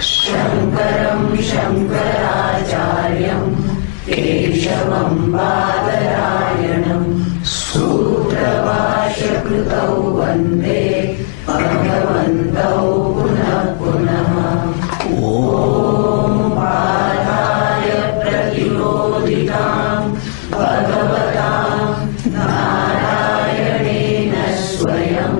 शङ्करं शङ्कराचार्यं केशवं बादरायणं सूत्रभाष्यकृतौ वन्दे भगवन्तौ पुनः पुनः। ॐ पादाय प्रतिरोधितां भगवतां नारायणेन स्वयं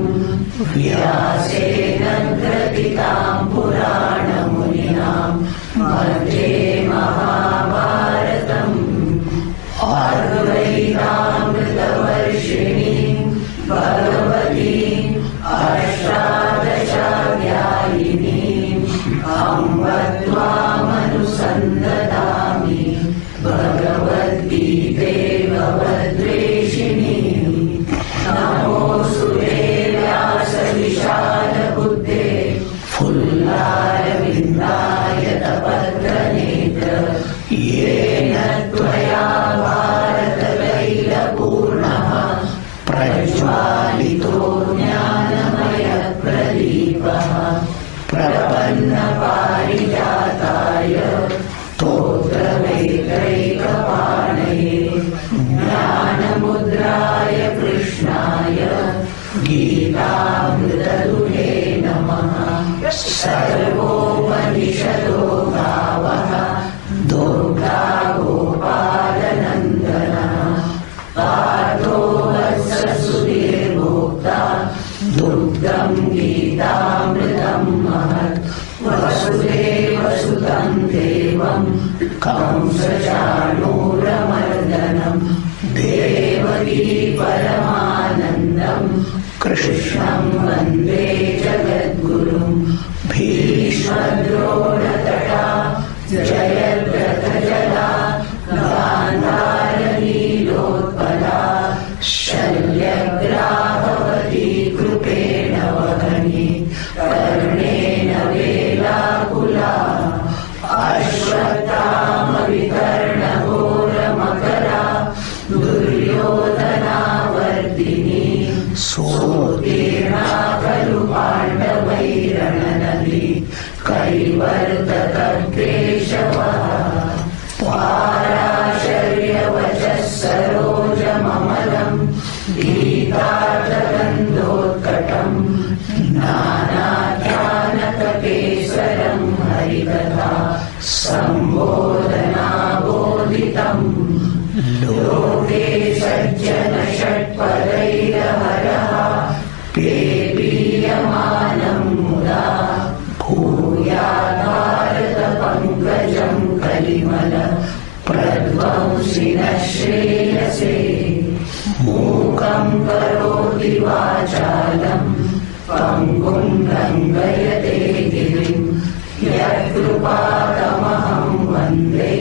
व्यासेन ग्रथितां पुराणमुनिनां मध्ये महाभारतम् अद्वैतामृतवर्षिणीं भगवतीम् अष्टादशाध्यायिनीम् अम्ब त्वामनुसन्दधामि भगवद्गीते भवद्वेषिणीम्। नमोऽस्तुते व्यासविशालबुद्धे फुल्लारविन्दाय तपत्रनेत्र येन त्वया भारततैलपूर्णः प्रज्वालितो ज्ञानमयप्रदीपः प्रपन्नपारिजाताय स्तोत्रवेत्रैकपाणये ज्ञानमुद्राय कृष्णाय गीतामृतदुहे नमः। सर्वोपनिषदो गावः दुर्गा गोपालनन्दनः पार्थो वत्ससुधीर्भोक्ता दुग्धं गीतामृतं महत्। वसुदेवसुतं देवं कंसचाणूरमर्दनं देवकी परमानन्दं कृष्णं वन्दे जगद्गुरुं। भीष्मद्रोणतटा जयद्रथजला गान्धारनीलोत्पला शल्यग्राहवती कृपेण वहनी कर्णेन वेलाकुला अश्वत्थामविकर्णघोरमकरा दुर्योधनावर्तिनी सोत्तीर्णा खलु पाण्डवैरणनदी कैवर्तककेशवः। पाराशर्यवचः सरोजममलं गीतार्थगन्धोत्कटं नानाख्यानककेसरं हरिकथा सम्बोधनाबोधितम्। लोके सज्जन षट्पदैरहरः पेपीयमानं मुदा भूयात् भारतपङ्कजं कलिमल प्रध्वंसिनः श्रेयसे। मूकं करोति वाचालं पङ्गुं लङ्घयते गिरिं यत्कृपातमहं वन्दे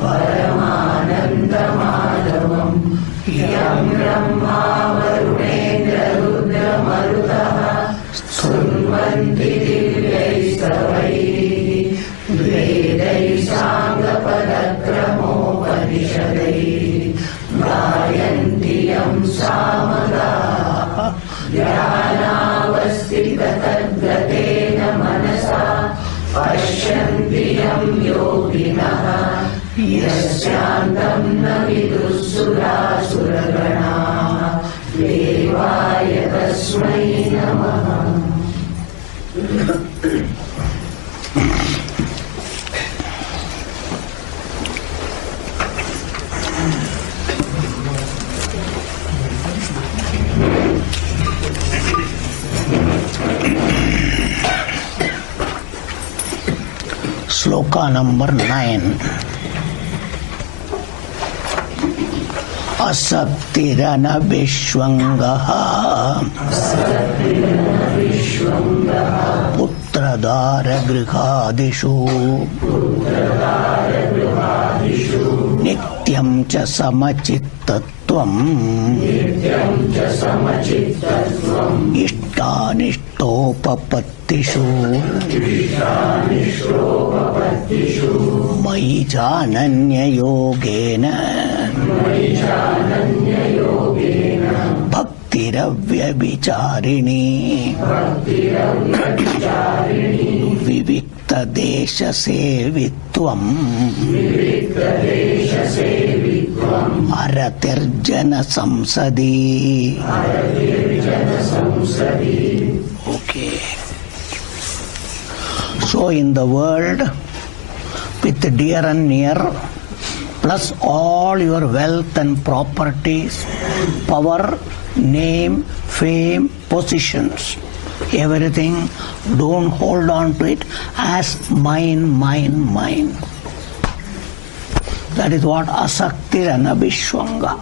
परमानन्दमाधवम्। यं ब्रह्मा वरुणेन्द्ररुद्रमरुतः स्तुवन्ति दिव्यैस्तवैः वेदैः साङ्गपदक्रमोपनिषदैः गायन्ति यं सामगाः। ध्यानावस्थिततद्गतेन मनसा पश्यन्ति यं योगिनः यस्यान्तं न विदुः सुरासुरगणाः। देवाय तस्मै नमः। श्लोका नंबर 9। असक्तिरन विश्वंगः पुत्रदार गृहादिषु नित्यं च समचित्तत्वम् इष्टानिष्टोपपत्तिषु मयि चानन्ययोगेन भक्तिरव्यभिचारिणी विविक्त विविक्तदेशसेवित्वम् विविक्तदेशसेवित्वम् अरतिर्जनसंसदि. अरतिर्जनसंसदि. Okay. So in the world, with dear and near, plus all your wealth and properties, power, name, fame, positions, everything, don't hold on to it as mine, mine, mine. That is what asakti anabhishwanga.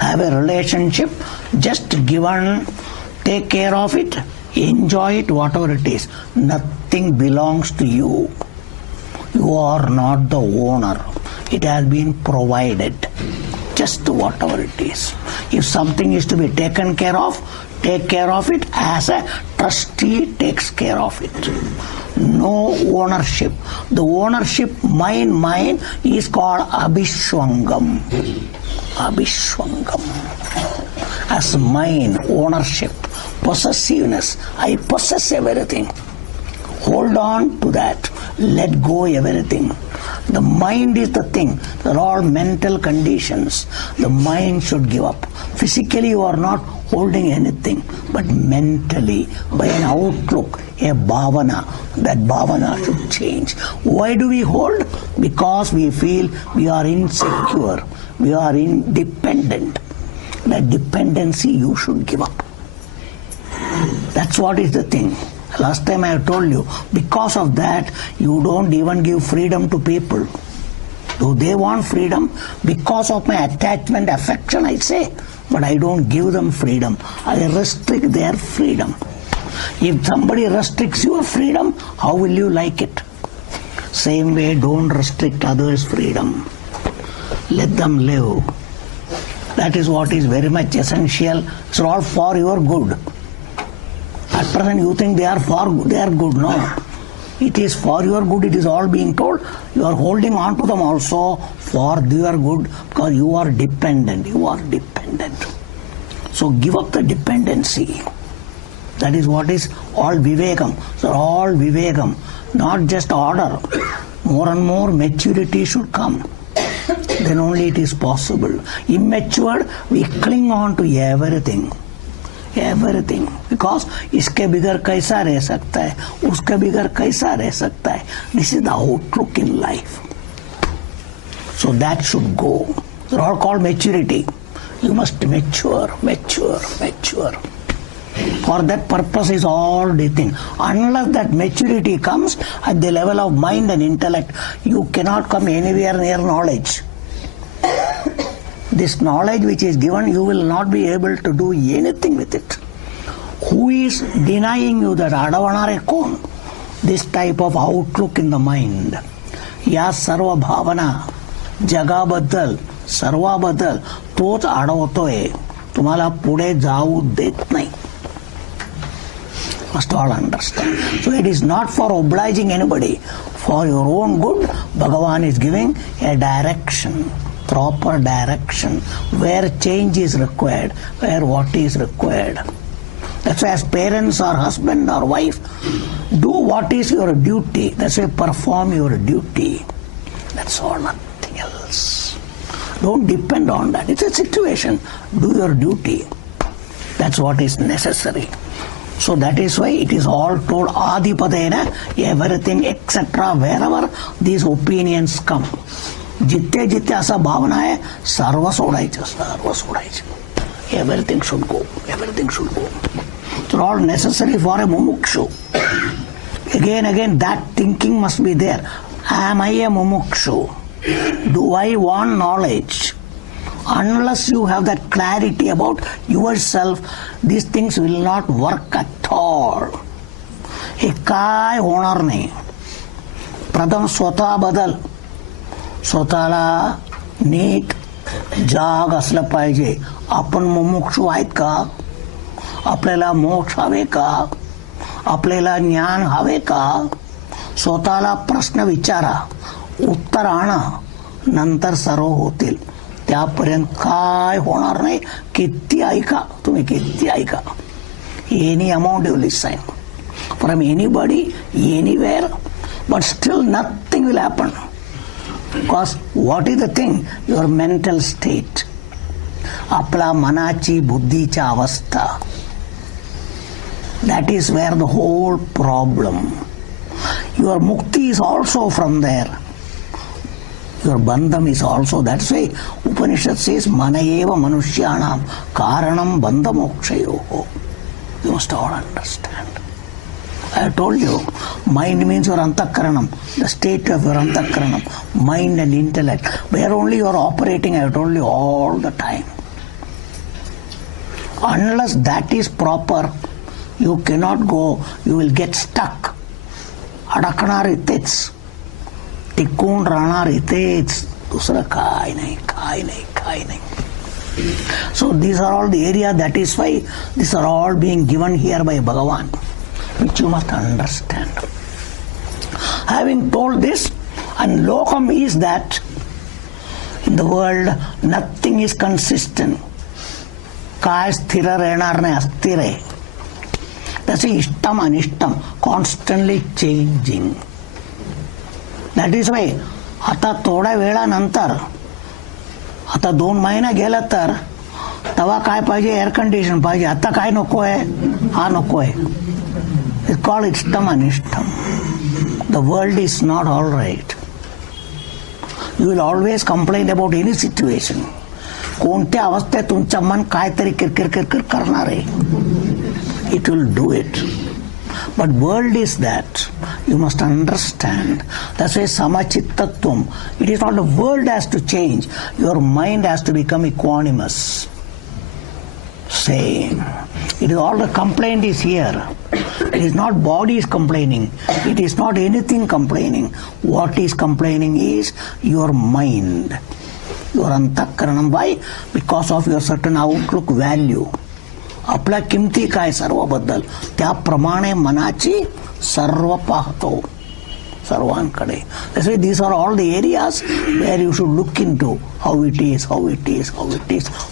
Have a relationship, just given, take care of it, enjoy it, whatever it is. Nothing belongs to you. You are not the owner. It has been provided. Just whatever it is. If something is to be taken care of, take care of it as a trustee takes care of it. No ownership. The ownership, mine, mine, is called abhishwangam. Abhishwangam. As mine, ownership, possessiveness. I possess everything. Hold on to that. Let go everything. The mind is the thing. They are all mental conditions. The mind should give up. Physically you are not holding anything, but mentally, by an outlook, a bhavana, that bhavana should change. Why do we hold? Because we feel we are insecure, we are independent. That dependency you should give up. That's what is the thing. Last time I have told you, because of that, you don't even give freedom to people. Do they want freedom? Because of my attachment, affection, I say, but I don't give them freedom. I restrict their freedom. If somebody restricts your freedom, how will you like it? Same way, don't restrict others' freedom. Let them live. That is what is very much essential. It's all for your good. At present you think they are good. No. It is for your good. It is all being told. You are holding on to them also for your good because you are dependent. You are dependent. So give up the dependency. That is what is all vivekam. So all vivekam, not just order. More and more maturity should come. Then only it is possible. Immature, we cling on to everything. Everything, because इसके बिगर कैसा रह सकता है, उसके बिगर कैसा रह सकता है. This is the outlook in life. So that should go. They're all called maturity. You must mature. For that purpose is all the thing. Unless that maturity comes at the level of mind and intellect, you cannot come anywhere near knowledge. This knowledge which is given, you will not be able to do anything with it. Who is denying you that adavanare kon? This type of outlook in the mind. Ya sarva bhavana, jagabaddal, sarvabaddal, तोच अडवतोय, तुम्हाला पुढे जाऊ देत नाही. Must all understand. So it is not for obliging anybody. For your own good, Bhagavan is giving a direction. Proper direction, where change is required, where what is required. That's why as parents or husband or wife, do what is your duty. That's why perform your duty. That's all, nothing else. Don't depend on that. It's a situation. Do your duty. That's what is necessary. So that is why it is all told Adipadena, everything, etc. Wherever these opinions come. जिथे जिथे असा भावना आहे सर्व सोडायचं. Everything should go. It's all necessary for a mumukshu. Again that thinking must be there. Am I a mumukshu? Do I want knowledge? Unless you have that clarity about yourself, these things will not work at all. हे काय होणार नाही. प्रथम स्वतः बदल. स्वतःला NEET जाग असलं पाहिजे. आपण मुमुक्षु आहेत का? आपल्याला मोक्ष हवे का? आपल्याला ज्ञान हवे का? स्वतःला प्रश्न विचारा, उत्तर आणा, नंतर सर्व होतील. त्यापर्यंत काय होणार नाही. किती ऐका, तुम्ही किती ऐका. Any amount you listen. from anybody, anywhere, but still nothing will happen. Because what is the thing? Your mental state. Apla manachi buddhicha avastha. That is where the whole problem. Your mukti is also from there. Your bandham is also. That's why Upanishad says, Manayeva manushyanam karanam bandhamokshayoho. You must all understand. I have told you, mind means your antakaranam, the state of your antakaranam, mind and intellect. Where only you are operating, I have told you all the time. Unless that is proper, you cannot go, you will get stuck. Adakanar itets, tikkun ranar itets, dusra kai nahi. So these are all the areas, that is why these are all being given here by Bhagavan, which you must understand. Having told this, and lokam is that in the world nothing is consistent. Kaya sthira renarne astire. That's why ishtam anishtam, constantly changing. That is why आता थोड्या वेळानंतर आता 2 महिने गेला तर तेव्हा काय पाहिजे, एअर कंडिशन पाहिजे. आता काय नको आहे, हा नको आहे. It's called ishtam anishtam. The world is not all right. You will always complain about any situation. कोणत्या अवस्थेत तुमचं मन काहीतरी किरकिर करणार आहे. It will do it. But world is that. You must understand. That's why samachittatvam. It is not the world has to change. Your mind has to become equanimous. Same. It is all the complaint is here. It is not body is complaining. It is not anything complaining. What is complaining is your mind. Your antakaranam. Why? Because of your certain outlook value. आपल्या किमती काय सर्वाबद्दल, त्याप्रमाणे मनाची सर्व पाहतो सर्वांकडे. That's why these are all the areas where you should look into how it is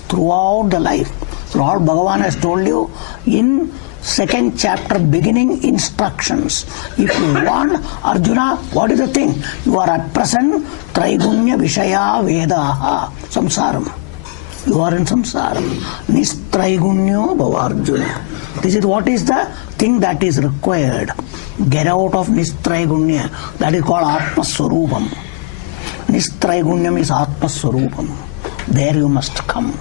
throughout the life. So all Bhagavan has told you in 2nd chapter beginning instructions. If you want, Arjuna, what is the thing? You are at present Traigunya Vishaya Vedaha Samsaram. You are in samsara. Nistraigunya Bhavarjuna. This is what is the thing that is required. Get out of Nistraigunya. That is called Atma Swarupam. Nistraigunyam is Atma Swarupam. There you must come.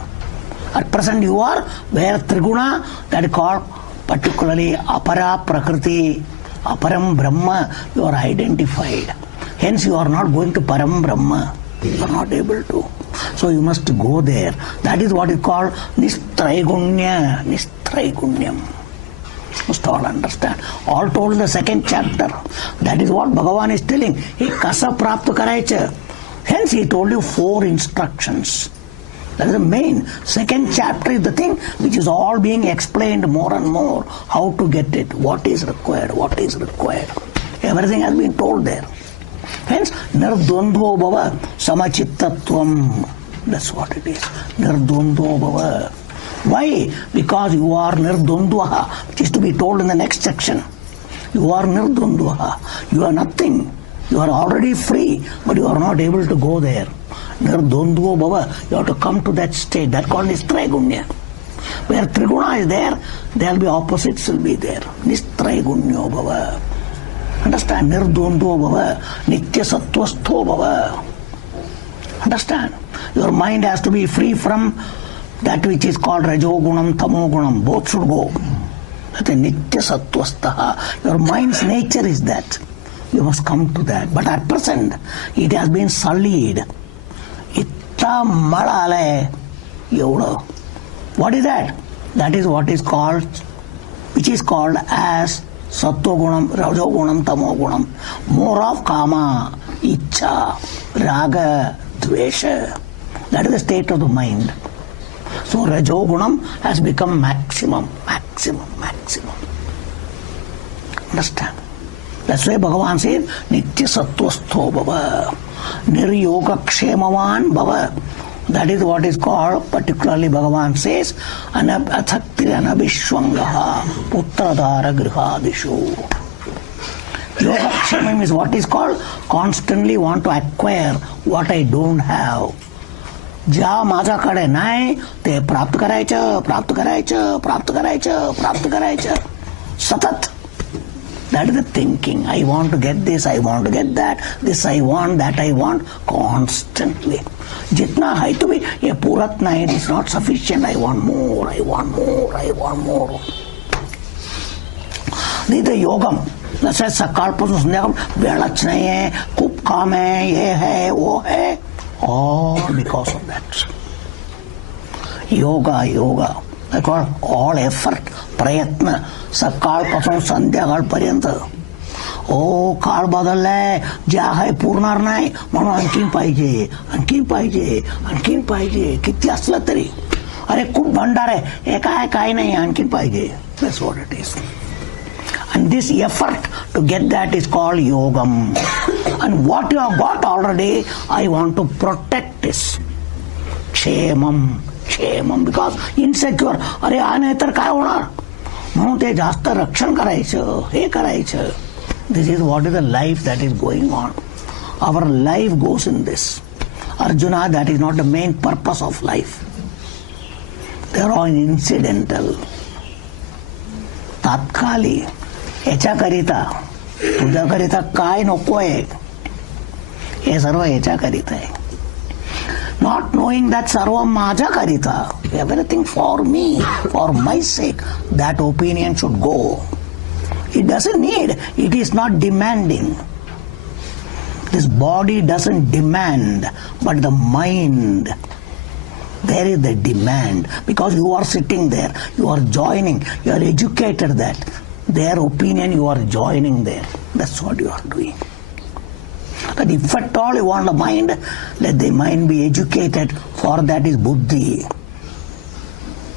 At present you are where Triguna, that is called particularly Apara Prakriti, Aparam Brahma, you are identified. Hence you are not going to Param Brahma. You are not able to. So you must go there. That is what is called Nistraigunya. Nistraigunyam. Must all understand. All told in the 2nd chapter. That is what Bhagavan is telling. He kasa prapta karaicha. Hence he told you 4 instructions. That is the main. 2nd chapter is the thing which is all being explained more and more. How to get it. What is required. What is required. Everything has been told there. Hence, nirdvandvo bhava samachittatvam. That's what it is. Nirdvandvo bhava. Why? Because you are nirdvandvaha, which is to be told in the next section. You are nirdvandvaha. You are nothing. You are already free, but you are not able to go there. Nirdvandvo bhava. You have to come to that state. That called Nistraigunya. Where Triguna is there, there will be opposites will be there. Nistraigunya bhava. Understand? Nirdvandvo bhava, nitya sattvastho bhava. Understand? Your mind has to be free from that which is called rajogunam, tamogunam. Both should go. That is nitya sattvastha. Your mind's nature is that. You must come to that. But at present, it has been sullied. Itta malale yevda. What is that? That is what is called, which is called as Sattvagunam, Rajogunam, Tamogunam. More of Kama, Icha, Raga, Dvesha. That is the state of the mind. So Rajogunam has become maximum. Understand? That's why Bhagavan says, Nitya Sattvastho Bhava, Niryoga Kshemavan Bhava. That is what is called, particularly Bhagavan says, athakti anabhishwangaha putradhara grihadishu. Yogakshamam is what is called constantly want to acquire what I don't have. ज्या माझ्याकडे नाही ते प्राप्त करायचं, प्राप्त करायचं, प्राप्त करायचं, प्राप्त करायचं सतत. That is the thinking. I want to get this, I want to get that, this I want, that I want, constantly. जितना है तो भी ये पूरत नहीं, it is not sufficient, I want more, I want more, I want more. This is the yogam. जैसे सकाळपासून संध्याकाळ वेळच नाही आहे, खूप काम आहे, ये है, वो है, all because of that. Yoga. I call all effort, प्रयत्न, सकाळपासून संध्याकाळपर्यंत. ओ काळ बदललाय, जे आहे पुरणार नाही म्हणून आणखीन पाहिजे, आणखीन पाहिजे, आणखीन पाहिजे, किती असलं तरी. अरे खूप भंडार आहे, हे काय नाही, आणखीन पाहिजे. That's what it is. And this effort to get that is called yogam. And what you have got already, I want to protect this. Kshemam, because insecure. अरे आणे तर काय होणार म्हणून ते जास्त रक्षण करायचं, हे करायचं. This is what is the life that is going on. Our life goes in this. Arjuna, that is not the main purpose of life. They are all incidental. तात्काली याच्याकरिता, तुझ्याकरिता काय नको आहे हे सर्व याच्याकरिता आहे. Not knowing that serve माझ्याकरिता, everything for me, for my sake, that opinion should go. It doesn't need, it is not demanding. This body doesn't demand, but the mind, there is the demand. Because you are sitting there, you are joining, you are educated that. Their opinion you are joining there. That's what you are doing. But if at all you want the mind, let the mind be educated, for that is buddhi.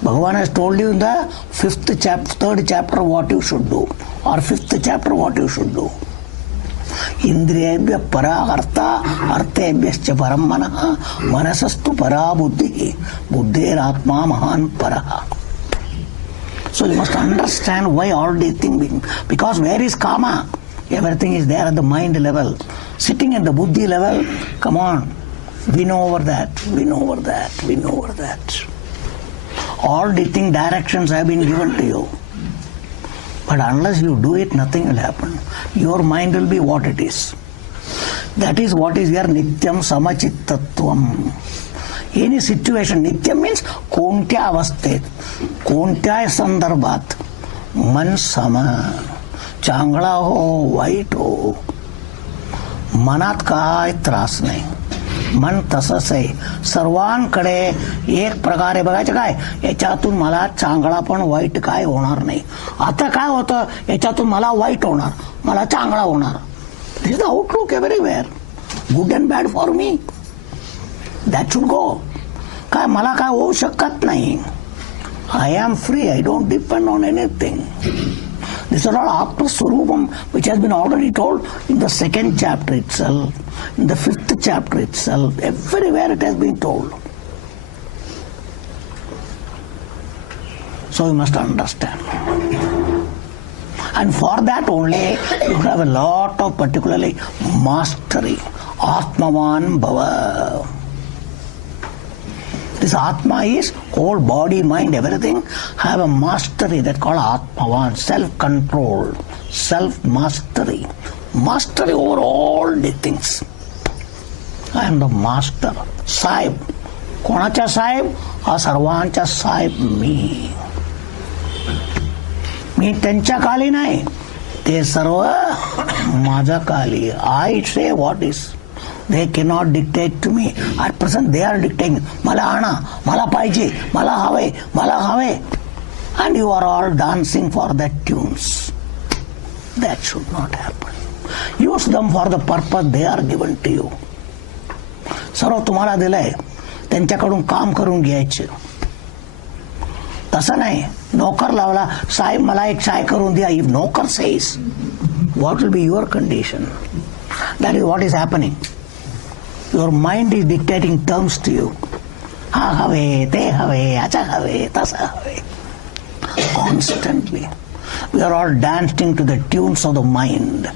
Bhagavan has told you in the third chapter what you should do, or fifth chapter what you should do. Indriyebhya para artha, arthebhyascha param manaha, manasastu para buddhi, buddher atma mahan paraha. So you must understand why all these things, because where is karma? Everything is there at the mind level. Sitting at the buddhi level, come on, win over that, win over that, win over that. All the thing directions have been given to you. But unless you do it, nothing will happen. Your mind will be what it is. That is what is your nityam samachittatvam. Any situation, nityam means कोणत्या अवस्थेत, कोणत्या संदर्भात मन सम, चांगला हो white हो, मनात काय त्रास नाही, मन तसंच आहे. सर्वांकडे एक प्रकारे बघायचं, काय याच्यातून मला चांगला पण वाईट काय होणार नाही. आता काय होतं, याच्यातून मला वाईट होणार, मला चांगला होणार. This is the outlook everywhere, good and bad for me. That should go. काय मला काय होऊ शकत नाही. I am free, I don't depend on anything. This is all Atma Swarupam, which has been already told in the second chapter itself, in the fifth chapter itself. Everywhere it has been told. So you must understand. And for that only you have a lot of particularly mastery. Atmavan Bhava. This Atma is whole body, mind, everything have a mastery that called Atmavan, self-control, self-mastery. Mastery over all the things. I am the master. Sahib. कोणाचा साहेब? हा सर्वांचा साहेब मी. मी त्यांच्या खाली नाही, ते सर्व माझ्या खाली. I say what is. They cannot dictate to me. At present they are dictating. मला आणा, मला पाहिजे, मला हवे, मला हवे. And you are all dancing for that tunes. That should not happen. Use them for the purpose they are given to you. सर्व तुम्हाला दिलंय, त्यांच्याकडून काम करून घ्यायचे. तसं नाही, नोकर लावला, साहेब मला एक चाय करून द्या. If नोकर says, what will be your condition? That is what is happening. Your mind is dictating terms to you. Ahave, tehave, achahave, tasahave. Constantly. We are all dancing to the tunes of the mind.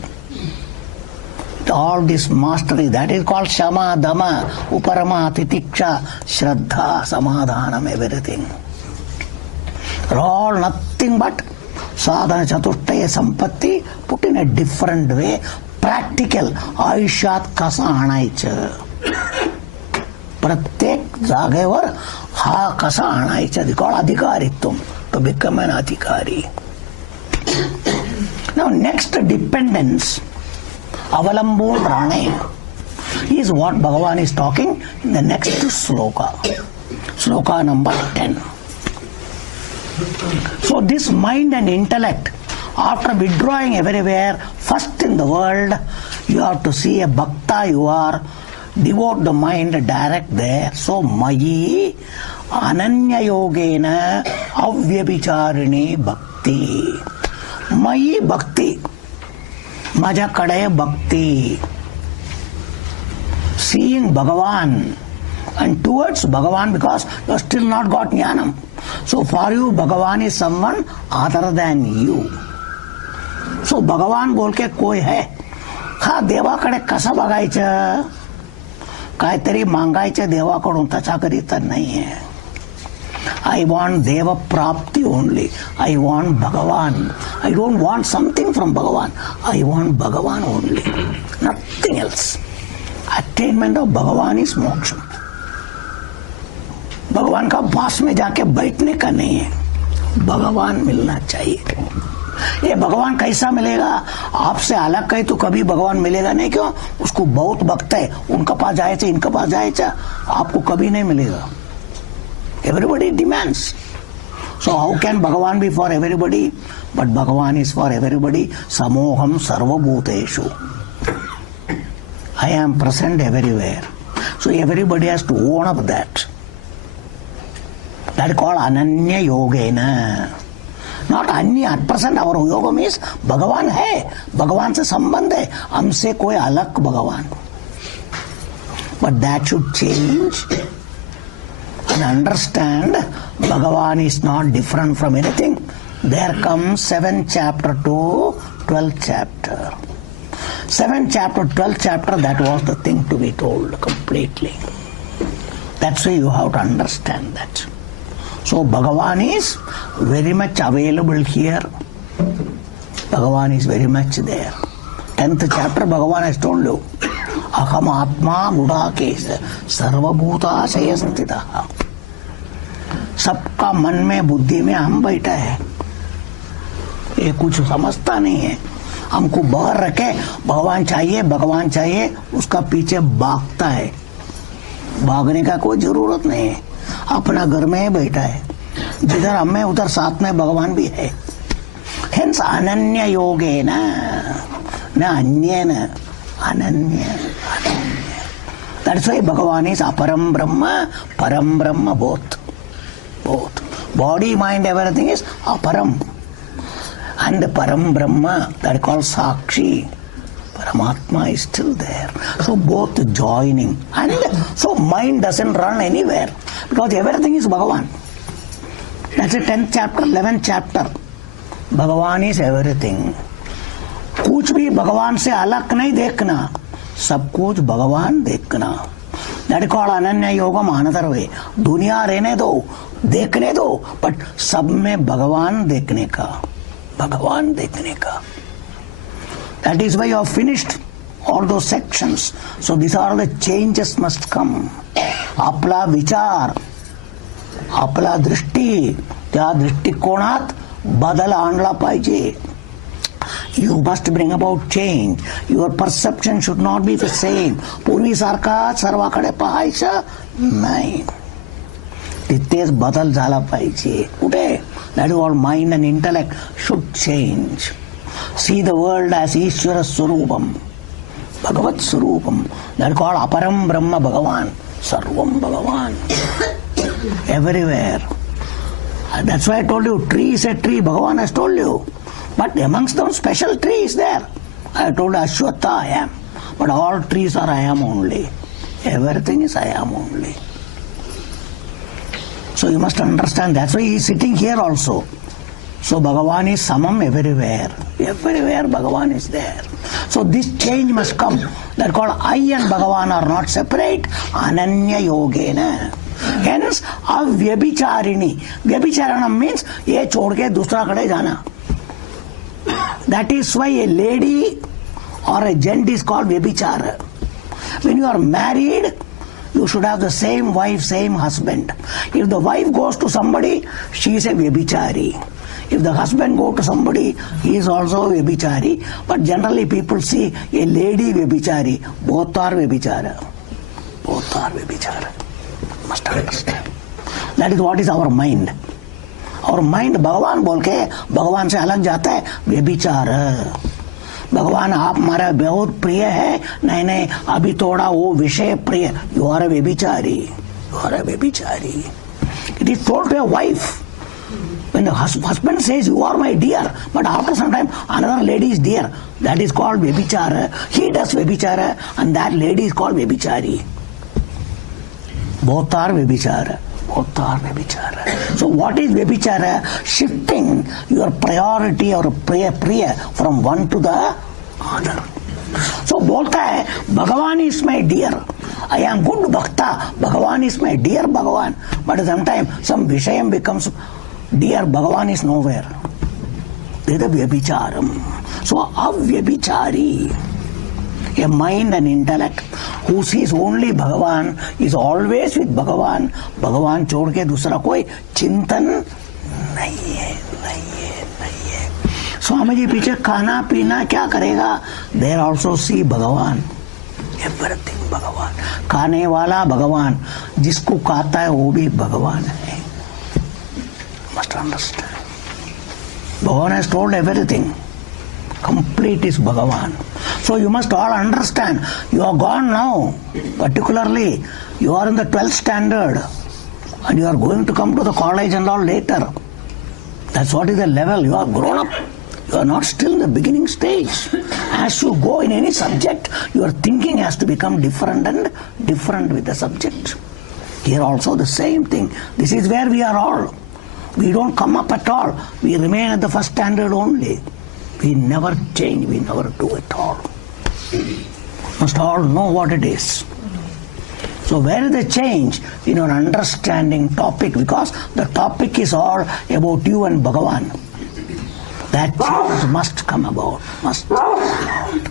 All this mastery, that is called Shama, Dama, Uparama, Titiksha, Shraddha, Samadhanam, everything. They are all nothing but sadhana chatushtaya sampatti put in a different way, practical. Ayushyat kasa आणायचं. प्रत्येक जागेवर हा कसा आणायचा. They call adhikaritvam, to become an adhikari. Now next, dependence. Avalambon Rane is what Bhagavan is talking in the next sloka. Sloka number 10. So this mind and intellect, after withdrawing everywhere, first in the world, you have to see a bhakta, you are, devote the mind direct there. So Mayi Ananya Yogena Avyabhicharini Bhakti. Mayi Bhakti. Majakade Bhakti. Seeing Bhagavan and towards Bhagavan, because you have still not got jnanam. So for you Bhagavan is someone other than you. So Bhagavan बोल के कोई है. हा देवाकडे कसं बघायचं. काहीतरी मागायचं देवाकडून, त्याच्याकरिता नाही आहे. I want Deva Prapti only. I want Bhagavan. I don't want something from Bhagavan. I want Bhagavan only. Nothing else. Attainment of Bhagavan is moksha. भगवान का पास में जाके बैठने का नहीं है. भगवान मिलना चाहिए. ये भगवान कैसा मिलेगा. आपसे अलग कहीं तो कभी भगवान मिलेगा नहीं. क्यों. उसको बहुत भक्त है, उनका पास जायचं, इनका पास जायचं, आपको कभी नहीं मिलेगा. Everybody demands. So how can Bhagavan be for everybody? But Bhagavan is for everybody. Samoham sarvabhuteshu. I am present everywhere. So everybody has to own up that. That is called Ananya Yogena. Not Anya. At present our yoga means Bhagavan hai. Bhagavan se sambandh hai. Humse koi alag Bhagavan. But that should change. And understand Bhagavan is not different from anything. There comes 7th chapter to 12th chapter. 7th chapter, 12th chapter, that was the thing to be told completely. That's why you have to understand that. So Bhagavan is very much available here. Bhagavan is very much there. 10th chapter Bhagavan has told you. Aham Atma Gudakes Sarvabhutasaya Stitaha. सबका मन में बुद्धि में हम बैठा है. ये कुछ समझता नहीं है. हमको बाहर रखे भगवान चाहिए, उसका पीछे भागता है. भागने का कोई जरूरत नहीं है. अपना घर में बैठा है. जिधर हम में उधर साथ में भगवान भी है. Hence Ananya Yogena, न अन्येन, Ananya. That's why Bhagavan is Aparam Brahma, Param Brahma, both. Body, mind, everything is Aparam. And the Param Brahma, that is called Sakshi. Paramatma is still there. So both joining. And so mind doesn't run anywhere. Because everything is Bhagavan. That's the 10th chapter, 11th chapter. Bhagavan is everything. कुछ भी भगवान से अलग नहीं देखना. सब कुछ भगवान देखना. That is called Ananya Yogam another way. दुनिया रहने दो, देखने दो, but सब में भगवान देखने का. भगवान देखने का. That is why you have finished all those sections. So these are the changes must come. आपला विचार, आपला दृष्टी, त्या दृष्टिकोनात बदल आणला पाहिजे. You must bring about change. Your perception should not be the same. पूर्वीसारखा सर्वाकडे पाहायचं नाही. तिथेच बदल झाला पाहिजे. कुठे? That is all mind and intellect should change. See the world as Ishvara Swarupam, Bhagavat Swarupam. That is called Aparam Brahma Bhagavan. Sarvam Bhagavan. Everywhere. That's why I told you, tree is a tree. Bhagavan has told you. But amongst them, special tree is there. I told Ashwatha I am. But all trees are I am only. Everything is I am only. So you must understand, that's why he is sitting here also. So Bhagavan is samam everywhere. Everywhere Bhagavan is there. So this change must come. That called I and Bhagavan are not separate. Ananya yogena. Hence, avyabhicharini. Vyabhicharana means ye chhod ke dusra kade jana. That is why a lady or a gent is called vyabhichara. When you are married, you should have the same wife, same husband. If the wife goes to somebody, she is a vyabhichari. If the husband goes to somebody, he is also a vyabhichari. But generally people see a lady vyabhichari. Both are vyabhichara. Both are vyabhichara. Must understand. That is what is our mind. Our mind भगवान बोल के भगवान से अलग जाता है व्यभिचार. भगवान आप हमारा बहुत प्रिय है, नहीं नहीं अभी थोड़ा वो विषय प्रिय. You are a व्यभिचारी. You are a व्यभिचारी. It is told to a wife. When the husband says you are my dear, but after some time another lady is dear, that is called व्यभिचार. He does व्यभिचार and that lady is called व्यभिचारी. Both are व्यभिचार. Both are व्यभिचार. So what is व्यभिचार? Shifting your priority or priya from one to the other. So बोलता है भगवान is my dear. I am good bhakta. Bhagavan is my dear Bhagavan. But sometimes some vishayam becomes dear. Bhagavan is nowhere. They are the vyabhicharam. So avyabhichari. A mind and intellect who sees only Bhagavan is always with Bhagavan. Bhagavan छोड़ के दूसरा कोई चिंतन नहीं है. स्वामी जी पीछे खाना पीना क्या करेगा? There also see Bhagavan. Everything Bhagavan. खाने वाला भगवान, जिसको खाता है वो भी भगवान है. Must understand. Bhagavan has told everything. Complete is Bhagavan. So you must all understand, you are gone now. Particularly, you are in the 12th standard and you are going to come to the college and all later. That's what is the level. You are grown up. You are not still in the beginning stage. As you go in any subject, your thinking has to become different and different with the subject. Here also the same thing. This is where we are all. We don't come up at all. We remain at the first standard only. We never change, we never do it all. Must all know what it is. So where is the change in your understanding topic? Because the topic is all about you and Bhagavan. That change must come about. Must come about.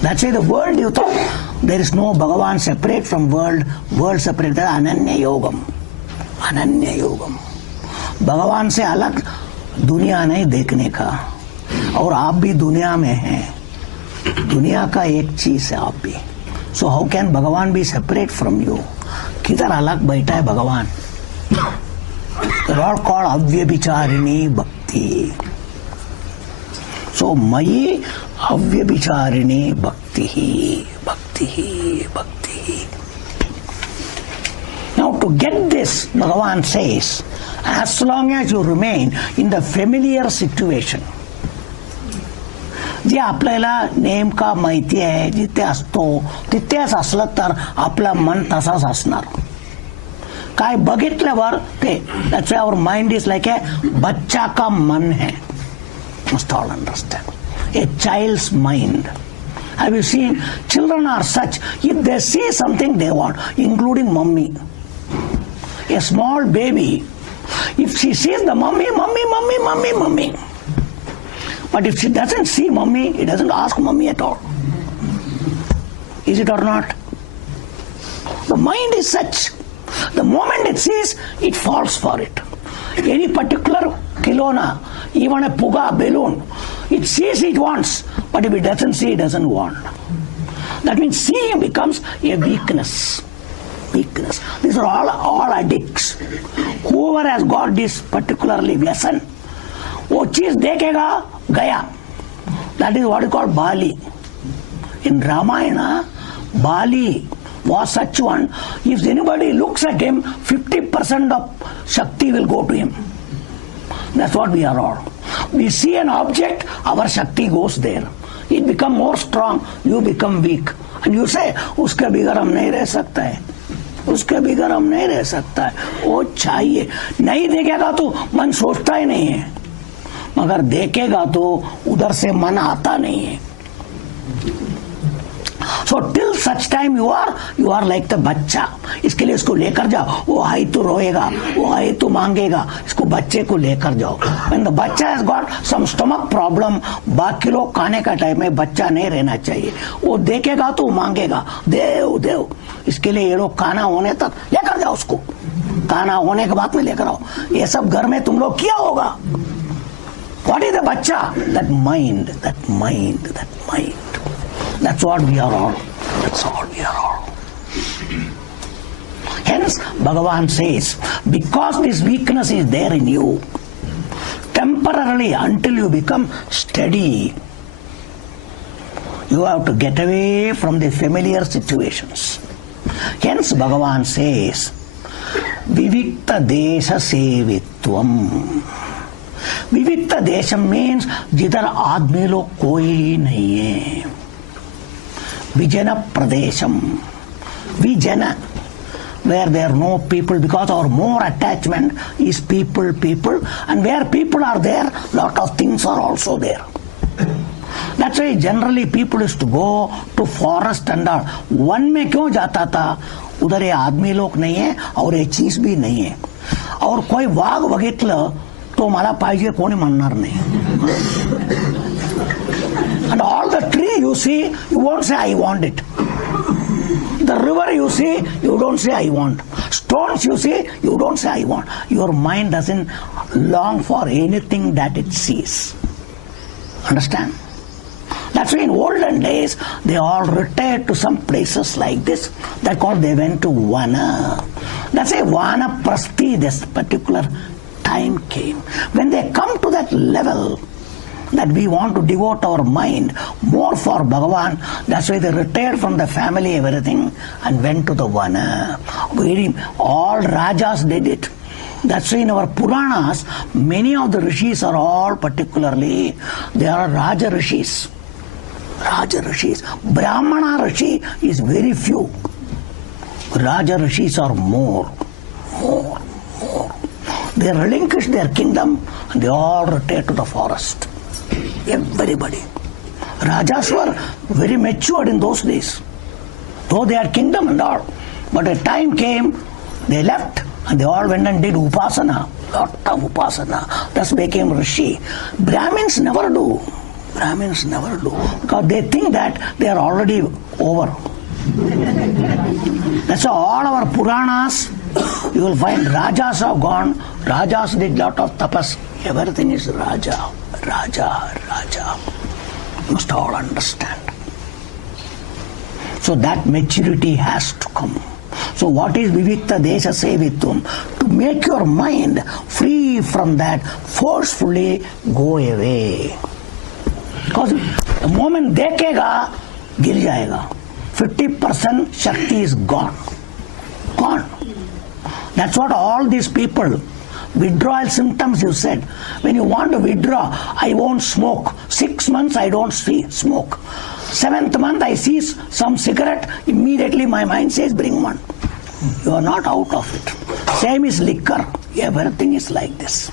That's why the world, you thought there is no Bhagavan separate from world separate. Ananya yogam. Ananya yogam. Bhagavan से अलग दुनिया नहीं देखने का. और आप भी दुनिया में हैं. दुनिया का एक चीज है आप भी. So how can भगवान be separate from you? किधर अलग बैठा है भगवान? They're all called avyabhicharini bhakti. So मयि avyabhicharini bhakti. Now to get this, Bhagavan says, as long as you remain in the familiar situation, जे आपल्याला नेमका माहिती आहे, जिथे असतो तिथेच असलं तर आपलं मन तसाच असणार. काय बघितल्यावर ते, that's why our mind is like a बच्चा का मन है. Must all understand. A child's mind. Have you seen? Children are such, if they see something they want, including mummy. A small baby, if she sees the mummy. But if she doesn't see mummy, he doesn't ask mummy at all. Is it or not? The mind is such. The moment it sees, it falls for it. Any particular kilona, even a puga, balloon, it sees it wants, but if it doesn't see, it doesn't want. That means seeing becomes a weakness. These are all addicts. Whoever has got this particularly व्यसन, वो चीज देखेगा गया. That is what is called Bali. In Ramayana, Bali was such one. If anybody looks at him, 50% of Shakti will go to him. That's what we are all. We see an object, our Shakti goes there. It becomes more strong, you become weak. And you say, उसके बिगर हम नहीं रह सकते हैं. उसके बगैर हम नहीं रह सकता है, वो चाहिए। नहीं देखेगा तो मन सोचता ही नहीं है, मगर देखेगा तो उधर से मन आता नहीं है। So till such time you are like the बच्चा। इसके लिए इसको लेकर जाओ, वो आई तो रोएगा, वो आई तो मांगेगा, इसको बच्चे को लेकर जाओ। When the बच्चा has got some stomach problem, बाकी लोग खाने का टाइम में बच्चा नहीं रहना चाहिए। वो देखेगा तो मांगेगा, देव देव। इसके लिए ये लोग खाना होने तक लेकर जाओ उसको, खाना होने के बाद में लेकर आओ। ये सब घर में तुम लोग किया होगा। What is the बच्चा? That mind, that mind, that mind. That's what we are all. That's all we are all. Hence, Bhagavan says, because this weakness is there in you, temporarily until you become steady, you have to get away from the familiar situations. Hence, Bhagavan says, Vivikta Desha Sevitvam. विविक्ता देशम means जिधर आदमी लोग कोई नहीं है। विजन प्रदेशम, विजन, where there are no people, because our more attachment is people, and where people are there, lot of things are also there. That's why generally people used to go to forest and all. One में क्यों जाता था? उधर ये आदमी लोग नहीं है और ये चीज भी नहीं है, और कोई वाघ बघितलं तो मला पाहिजे कोणी म्हणणार नाही. And all the tree you see, you won't say I want it. The river you see, you don't say I want. Stones you see, you don't say I want. Your mind doesn't long for anything that it sees. Understand? That's why in olden days they all retired to some places like this. That's called they went to Vana. That's a Vana Prasthi, this particular time came. When they come to that level that we want to devote our mind more for Bhagavan, that's why they retired from the family, everything, and went to the Vana. All Rajas did it. That's why in our Puranas, many of the rishis are all particularly, they are Raja rishis. Raja rishis. Brahmana rishi is very few. Raja rishis are more. They relinquished their kingdom and they all retired to the forest. Everybody. Rajas were very matured in those days, though they had kingdom and all. But a time came, they left and they all went and did upasana, lot of upasana, thus became rishi. Brahmins never do. Brahmins never do, because they think that they are already over. That's why all our Puranas, you will find Rajas have gone, Rajas did lot of tapas. Everything is Raja. You must all understand. So that maturity has to come. So what is Vivikta Desha Sevitvam? To make your mind free from that, forcefully go away. Because the moment dekega, गिर जाएगा. 50% Shakti is gone. That's what all these people, withdrawal symptoms you said. When you want to withdraw, I won't smoke. 6 months I don't smoke. 7th month I see some cigarette, immediately my mind says bring one. You are not out of it. Same is liquor. Everything is like this.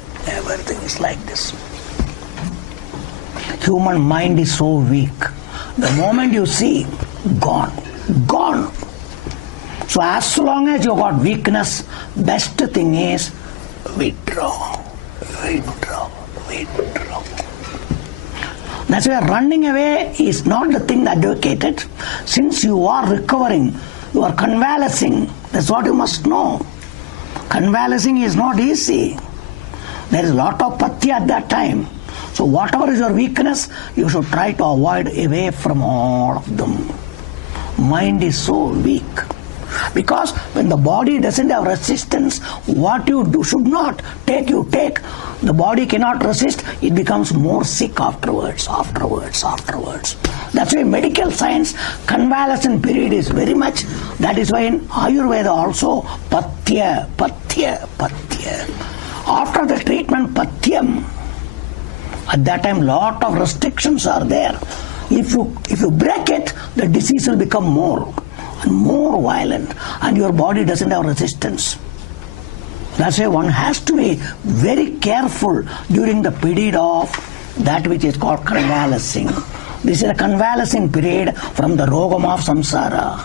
Human mind is so weak. The moment you see, gone. So as long as you got weakness, best thing is withdraw. That's why running away is not the thing advocated. Since you are recovering, you are convalescing. That's what you must know. Convalescing is not easy. There is a lot of patti at that time. So whatever is your weakness, you should try to avoid away from all of them. Mind is so weak. Because when the body doesn't have resistance, what you do should not take, you take. The body cannot resist, it becomes more sick afterwards. That's why medical science, convalescent period is very much, that is why in Ayurveda also, patya. After the treatment, patyam. At that time, lot of restrictions are there. If you break it, the disease will become more. and more violent, and your body doesn't have resistance. That's why one has to be very careful during the period of that which is called convalescing. This is a convalescing period from the rogam of samsara,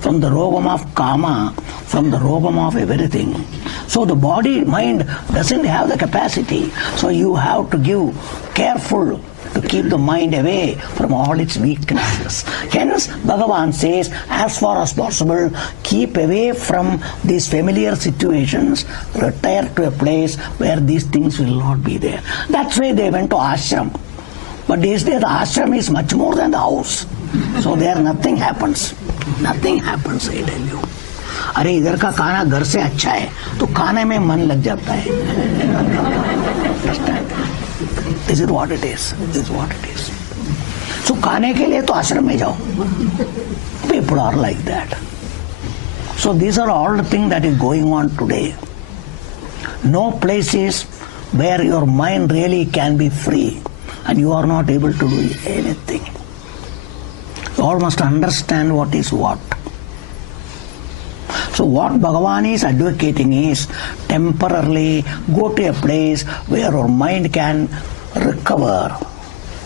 from the rogam of kama, from the rogam of everything. So the body, mind doesn't have the capacity. So you have to give careful to keep the mind away from all its weaknesses. Hence, Bhagavan says, as far as possible, keep away from these familiar situations, retire to a place where these things will not be there. That's why they went to ashram. But these days the ashram is much more than the house. So there nothing happens. Nothing happens, I tell you. अरे इधर का खाना घर से अच्छा है तो खाने में मन लग जाता है. This is what it is. This is what it is. So खाने के लिए तो आश्रम में जाओ. People are like that. So these are all the things that is going on today. No places where your mind really can be free and you are not able to do anything. You all must understand what is what. So what Bhagavan is advocating is temporarily go to a place where your mind can recover,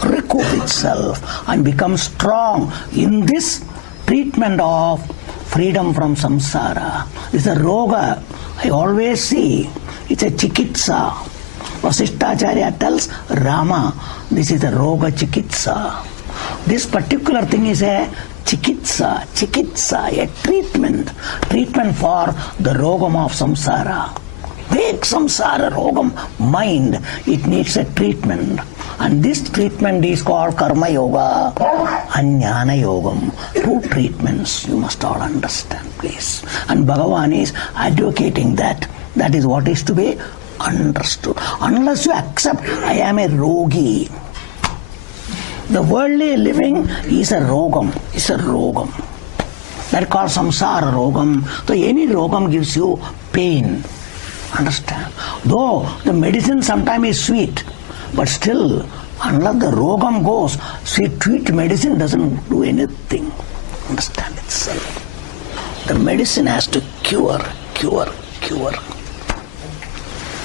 recoup itself and become strong in this treatment of freedom from samsara. This is a roga. I always see it's a chikitsa. Vasishtacharya tells Rama, this is a roga chikitsa. This particular thing is a chikitsa, a treatment for the rogam of samsara. Big samsara rogam, mind, it needs a treatment. And this treatment is called karma yoga and jnana yogam. Two treatments, you must all understand, please. And Bhagavan is advocating that. That is what is to be understood. Unless you accept, I am a rogi. The worldly living is a rogam. It's a rogam. That is called samsara rogam. So any rogam gives you pain. Understand? Though the medicine sometimes is sweet, but still, unless the rogam goes, sweet medicine doesn't do anything. Understand itself. The medicine has to cure.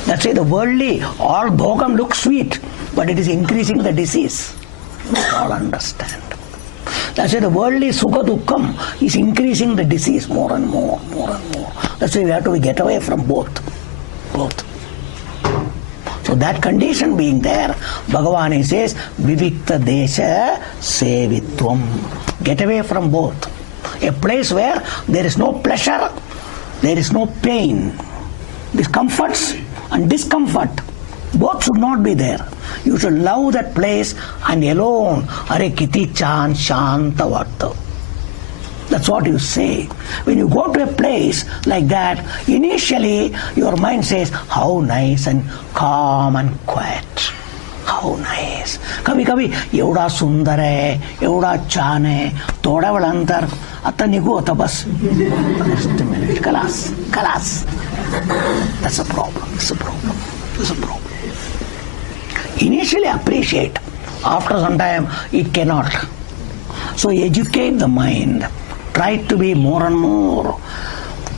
That's why the worldly, all bhogam looks sweet, but it is increasing the disease. You all understand. That's why the worldly sukha dukkham is increasing the disease more and more. That's why we have to get away from both. So that condition being there, Bhagavan says, Vivikta Desha Sevitvam. Get away from both. A place where there is no pleasure, there is no pain. Discomforts and discomfort, both should not be there. You should love that place and alone. Are kiti chan shanta varta. That's what you say. When you go to a place like that, initially your mind says, how nice and calm and quiet. How nice. कभी-कभी एवढा सुंदर है, एवढा छान है, थोडा वेळानंतर आता निघू आता बस. Just a minute. Kalas. That's a problem. Initially appreciate. After some time, it cannot. So educate the mind. Try to be more and more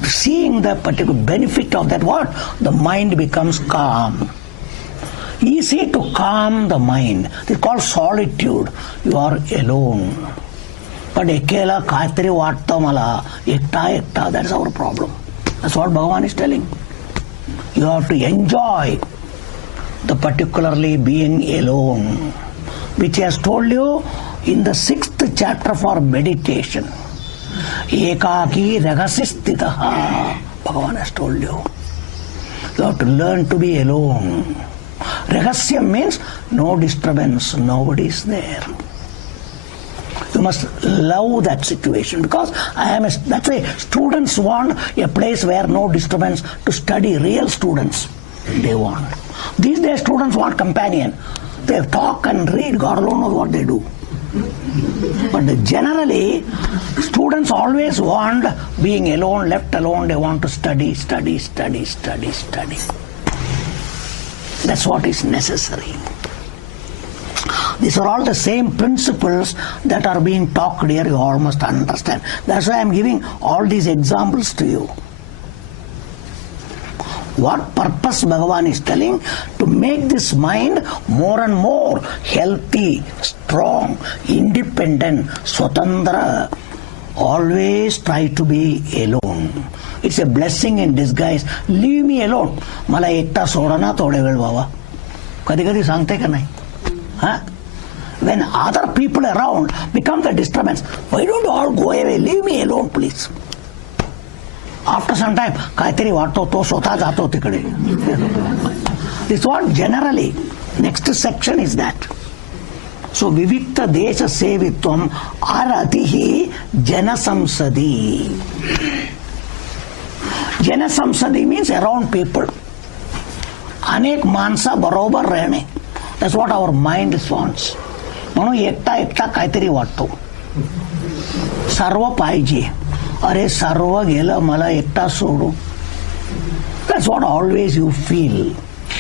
seeing the particular benefit of that. What? The mind becomes calm. Easy to calm the mind. It's called solitude. You are alone. But ekela kaitri vaatto mala ekta. That is our problem. That's what Bhagavan is telling. You have to enjoy the particularly being alone, which he has told you in the 6th chapter for meditation. Ekaki ragasistitaha. Bhagavan has told you. You have to learn to be alone. Ragasya means no disturbance, nobody is there. You must love that situation because that's why students want a place where no disturbance to study. Real students, they want. These days students want companion. They talk and read, God alone knows what they do. But generally, students always want being alone, left alone, they want to study. That's what is necessary. These are all the same principles that are being talked here, you all must understand. That's why I am giving all these examples to you. What purpose Bhagavan is telling? To make this mind more and more healthy, strong, independent, swatandra. Always try to be alone. It's a blessing in disguise. Leave me alone. मला एकटा soda ना थोडे वेळ बाबा. कधी कधी सांगते का नाही? Huh? When other people around becomes a disturbance, why don't you all go away? Leave me alone, please. After some time, काहीतरी वाटतो तो स्वतः जातो तिकडे. This what generally. Next section is that. So vivikta desha sevitvam aratihi janasamsadi. Janasamsadi means around people. अनेक माणसा बरोबर रहणे. That's what our mind wants. म्हणून एकटा एकटा काहीतरी वाटतो. सर्व पाहिजे. अरे सर्व गेलं मला एकटा सोडू. That's what always you feel.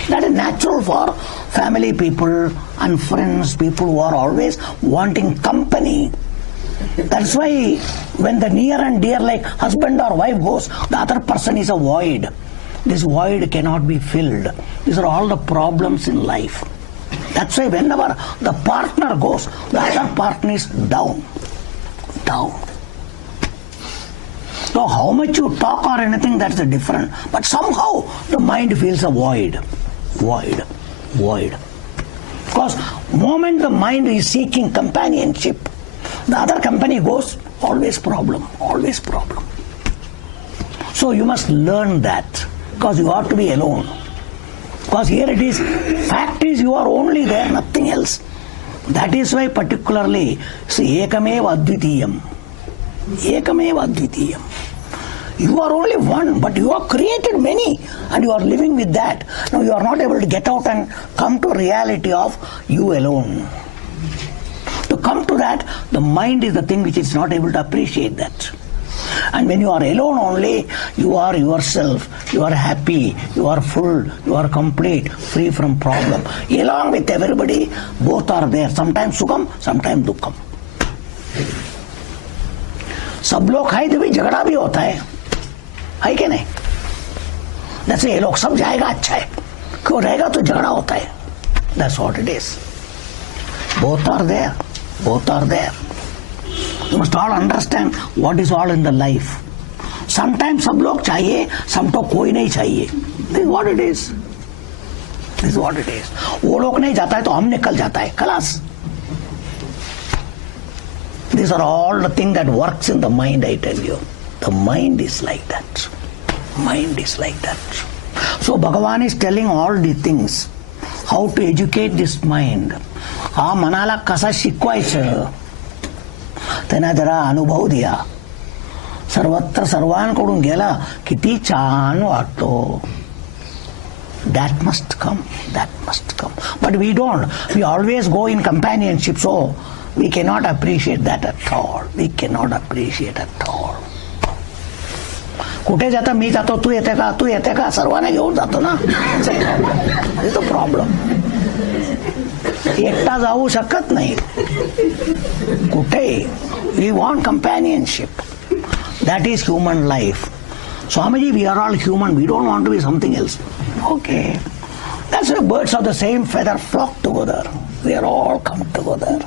That is natural for family people and friends, people who are always wanting company. That's why when the near and dear like husband or wife goes, the other person is a void. This void cannot be filled. These are all the problems in life. That's why whenever the partner goes, the other partner is down. Down. So how much you talk or anything, that's different. But somehow the mind feels a void. Void. Void. Because moment the mind is seeking companionship, the other company goes, always problem. Always problem. So you must learn that. Because you have to be alone. Because here it is, fact is you are only there, nothing else. That is why particularly, see, ekameva advitiyam. Ekameva advitiyam. You are only one, but you have created many and you are living with that. Now you are not able to get out and come to reality of you alone. To come to that, the mind is the thing which is not able to appreciate that. And when you are alone only, you are yourself, you are happy, you are full, you are complete, free from problem. Along with everybody, both are there. Sometimes sukham, sometimes dukkham. सब लोग है तो भी झगड़ा भी होता है कि नहीं? जैसे ये लोग सब जाएगा अच्छा है, क्यों रहेगा तो झगड़ा होता है. That's what it is. Both are there. Both are there. You must all understand what is all in the life. Sometimes सब लोग चाहिए, some तो कोई नहीं चाहिए. This is what it is. This is what it is. वो लोग नहीं जाता है तो हम निकल जाता है. खलास. These are all the things that works in the mind, I tell you. The mind is like that. Mind is like that. So Bhagavan is telling all these things. How to educate this mind. हा मनाला कसा शिकवायचं त्यांना जरा अनुभव द्या. सर्वत्र सर्वांकडून गेला किती छान वाटतो. That must come. That must come. But we don't. We always go in companionship, so we cannot appreciate that at all. We cannot appreciate at all. कुठे जाता मी जातो तू येते का सर्वांना घेऊन जातो ना. This is the problem. एकटा जाऊ शकत नाही कुठे. We want companionship. That is human life. Swamiji, we are all human. We don't want to be something else. Okay. That's why birds of the same feather flock together. We are all come together.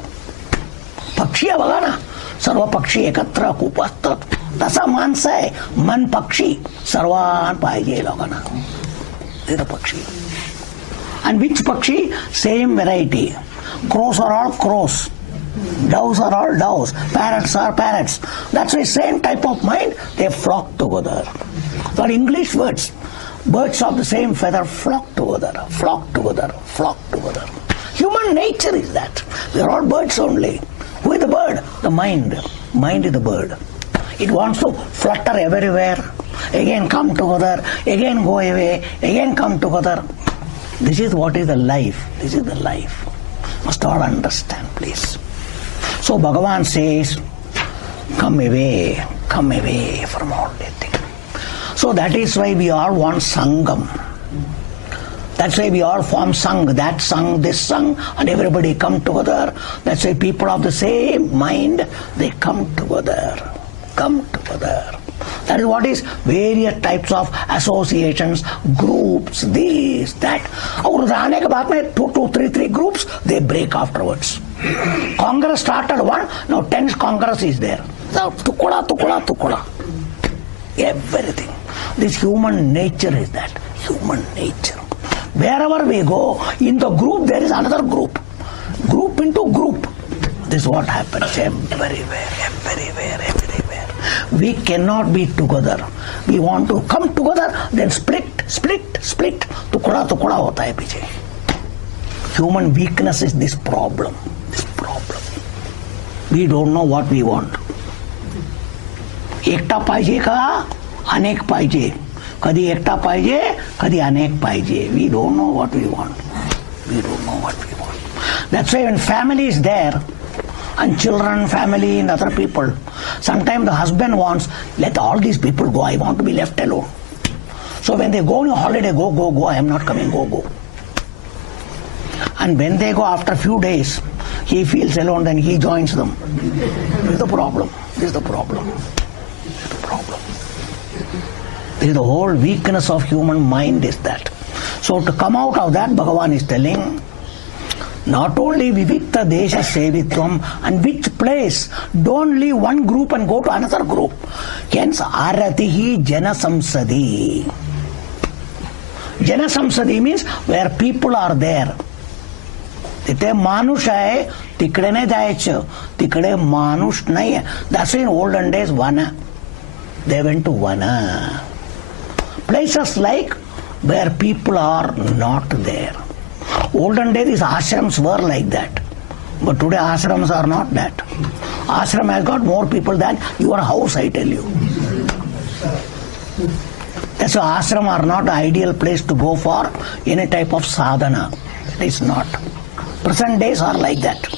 पक्षी बघा ना, सर्व पक्षी एकत्र खूप असतात. तसा माणसं आहे, मन पक्षी सर्वांना पाहिजे लोकांना. ते पक्षी. And which pakshi? Same variety. Crows are all crows. Doves are all doves. Parrots are parrots. That's why same type of mind, they flock together. So English words. Birds of the same feather flock together. Flock together. Flock together. Human nature is that. We are all birds only. Who is the bird? The mind. Mind is the bird. It wants to flutter everywhere. Again come together. Again go away. Again come together. This is what is the life. This is the life. Must all understand, please. So Bhagavan says, come away from all these things. So that is why we all want Sangam. That's why we all form Sangh, that Sangh, this Sangh, and everybody come together. That's why people of the same mind, they come together. Come together. That is what is various types of associations, groups, this, that. और रहने के बाद में 2, 3 groups, they break afterwards. Congress started one, now 10th Congress is there. So, tukura. Everything. This human nature is that. Human nature. Wherever we go, in the group there is another group. Group into group. This is what happens everywhere. We cannot be together. We want to come together, then split. Tukda hota hai piche. Human weakness is this problem. We don't know what we want. एकटा पाहिजे का अनेक पाहिजे. कधी एकटा पाहिजे, कधी अनेक पाहिजे. We don't know what we want. That's why when family is there, and children, family, and other people, sometimes the husband wants, let all these people go, I want to be left alone. So when they go on a holiday, go, I am not coming, go. And when they go after a few days, he feels alone, then he joins them. This is the problem. This is the whole weakness of human mind is that. So to come out of that, Bhagavan is telling, not only Vivikta Desha Sevitvam, and which place, don't leave one group and go to another group. Hence, Aratihi Jana Samsadi. Jana Samsadi means where people are there. तिथे मानुष आहे तिकडे नाही जायचं तिकडे मानुष नाही आहे. That's in olden days Vana. They went to Vana. Places like where people are not there. Olden days these ashrams were like that. But today ashrams are not that. Ashram has got more people than your house, I tell you. That's why ashram are not the ideal place to go for any type of sadhana. It is not. Present days are like that.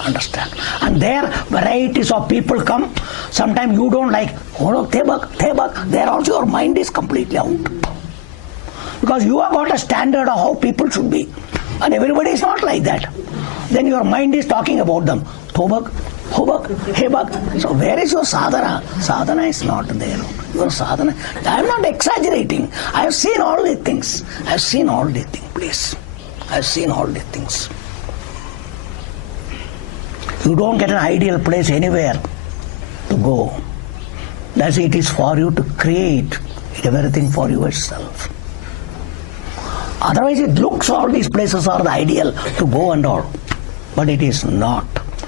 Understand? And there varieties of people come. Sometimes you don't like, Thebak. There also your mind is completely out. Because you have got a standard of how people should be. And everybody is not like that. Then your mind is talking about them. Thobak, Hebak. So where is your sadhana? Sadhana is not there. Your sadhana. I am not exaggerating. I have seen all these things. Please. I have seen all these things. You don't get an ideal place anywhere to go. That's it is for you to create everything for yourself. Otherwise it looks all these places are the ideal to go and all. But it is not.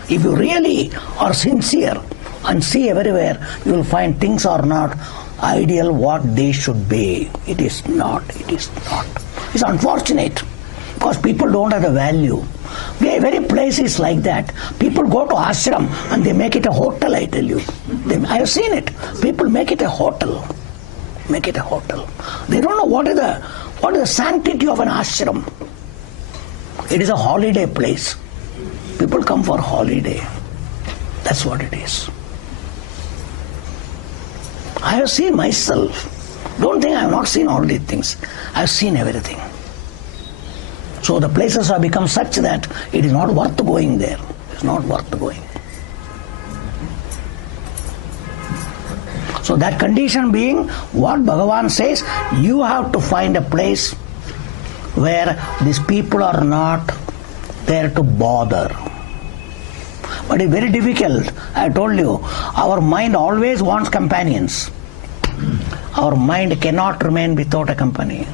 If you really are sincere and see everywhere, you will find things are not ideal what they should be. It is not. It's unfortunate because people don't have the value. Very places like that. People go to ashram and they make it a hotel, I tell you. I have seen it. People make it a hotel. They don't know what is the sanctity of an ashram. It is a holiday place. People come for holiday. That's what it is. I have seen myself. Don't think I have not seen all these things. I have seen everything. So the places have become such that it is not worth going there. It's not worth going. So that condition being, what Bhagavan says, you have to find a place where these people are not there to bother. But it's very difficult. I told you, our mind always wants companions. Our mind cannot remain without a company.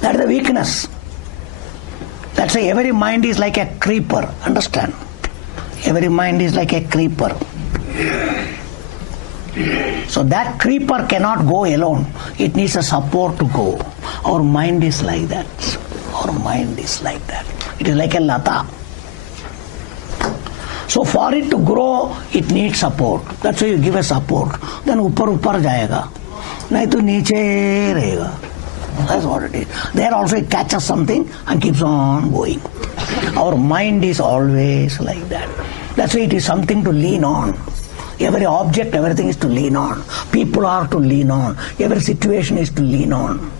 That is the weakness. That's why every mind is like a creeper. Understand? Every mind is like a creeper. So that creeper cannot go alone. It needs a support to go. Our mind is like that. It is like a lata. So for it to grow, it needs support. That's why you give a support. Then upar jayega. Nahi to niche rahega. That's what it is. There also it catches something and keeps on going. Our mind is always like that. That's why it is something to lean on. Every object, everything is to lean on. People are to lean on. Every situation is to lean on.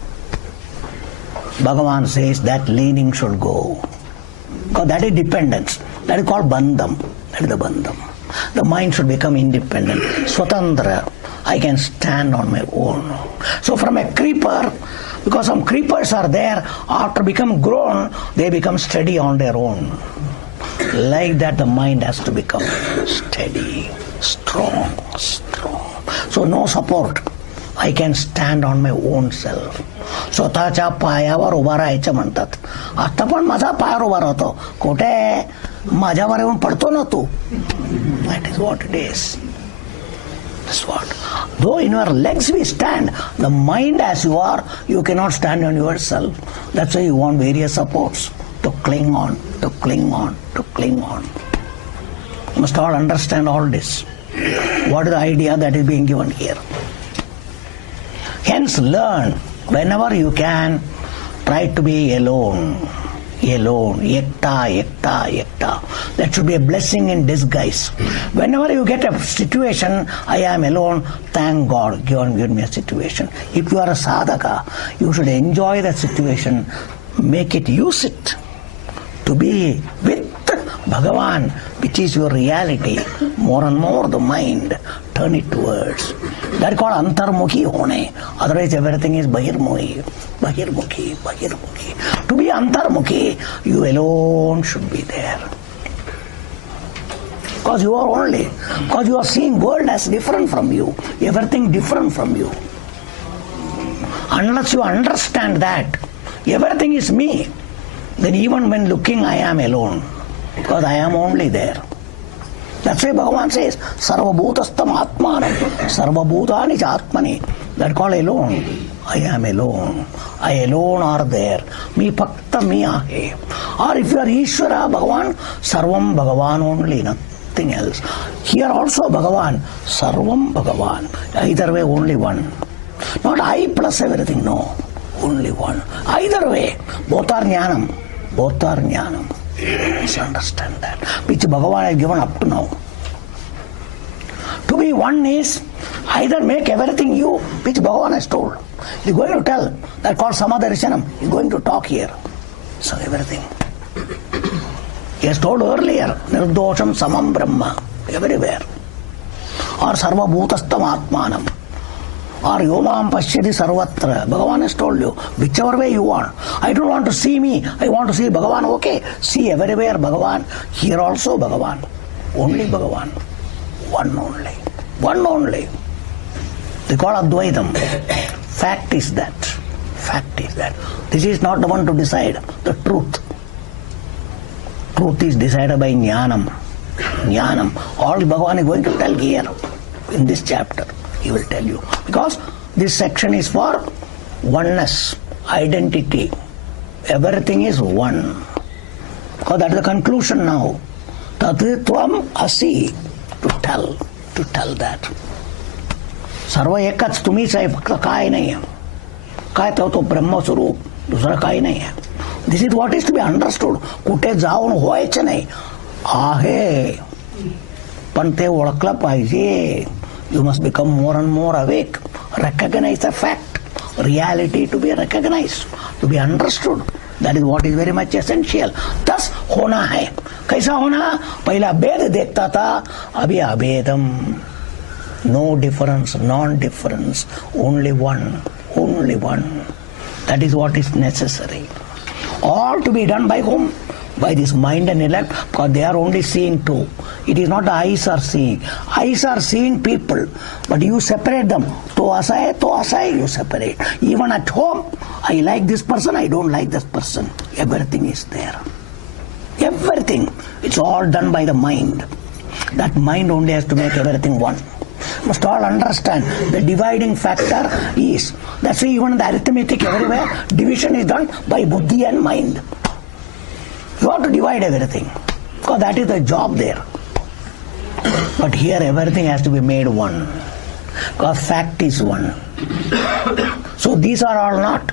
Bhagavan says that leaning should go. Because that is dependence. That is called bandham. That is the bandham. The mind should become independent. Swatantra. I can stand on my own. So from a creeper, because some creepers are there, after become grown, they become steady on their own. Like that, the mind has to become steady, strong. So no support. I can stand on my own self. स्वतःच्या पायावर उभा राहायचं म्हणतात. आता पण माझा पायावर उभा राहतो. कुठे माझ्यावर येऊन पडतो ना तू. That is what it is. That's what. Though in your legs we stand, the mind as you are, you cannot stand on yourself. That's why you want various supports to cling on, to cling on, to cling on. You must all understand all this. What is the idea that is being given here? Hence learn, whenever you can, try to be alone. Alone, ekta. That should be a blessing in disguise. Whenever you get a situation, I am alone, thank God, give me a situation. If you are a sadhaka, you should enjoy that situation, make it, use it to be with Bhagavan, which is your reality. More and more the mind, turn it towards. That is called antarmukhi hone. Otherwise everything is bahirmukhi. To be antarmukhi, you alone should be there. Because you are only. Because you are seeing world as different from you. Everything different from you. Unless you understand that everything is me, then even when looking I am alone. Because I am only there. That's why Bhagavan says, Sarvabhutastam Atmanam, Sarvabhutani Atmani. That called alone. I am alone. I alone are there. Me pakta me ahe. Or if you are Ishvara, Bhagavan, Sarvam Bhagavan only, nothing else. Here also Bhagavan, Sarvam Bhagavan. Either way, only one. Not I plus everything, no. Only one. Either way, both are jnanam. Both are jnanam. You must understand that. Which Bhagavan has given up to now. To be one is either make everything you, which Bhagavan has told. He is going to tell, that called Samadharishanam. He is going to talk here. So everything. He has told earlier, Nirdosham Samam Brahma. Everywhere. Or Sarva Bhutastam Atmanam. Or Yomam Pashyati Sarvatra. Bhagavan has told you, whichever way you want. I don't want to see me, I want to see Bhagavan. Okay, see everywhere Bhagavan. Here also Bhagavan. Only Bhagavan. One only. One only. They call Advaitam. Fact is that. Fact is that. This is not the one to decide the truth. Truth is decided by Jnanam. Jnanam. All Bhagavan is going to tell here in this chapter. He will tell you. Because this section is for oneness, identity. Everything is one. Because that is the conclusion now. Tatritvam asi. To tell that. Sarva ekach तुम्हीच आहे फक्त काय नाही आहे. काय तो ब्रह्मस्वरूप दुसरा काही नाही आहे. This is what is to be understood. कुठे जाऊन व्हायचं नाही. आहे. पण ते ओळखलं पाहिजे. You must become more and more awake. Recognize the fact. Reality to be recognized, to be understood. That is what is very much essential. Thus होना है. कैसा होना? पहला भेद देखता था, अभी अभेदम. No difference, non-difference. Only one. Only one. That is what is necessary. All to be done by whom? By this mind and intellect, because they are only seeing two. It is not the eyes are seeing. Eyes are seeing people, but you separate them. To asai, you separate. Even at home, I like this person, I don't like this person. Everything is there. Everything. It's all done by the mind. That mind only has to make everything one. You must all understand the dividing factor is. That's why even in the arithmetic everywhere, division is done by buddhi and mind. You have to divide everything, because that is the job there. But here everything has to be made one, because fact is one. So these are all not.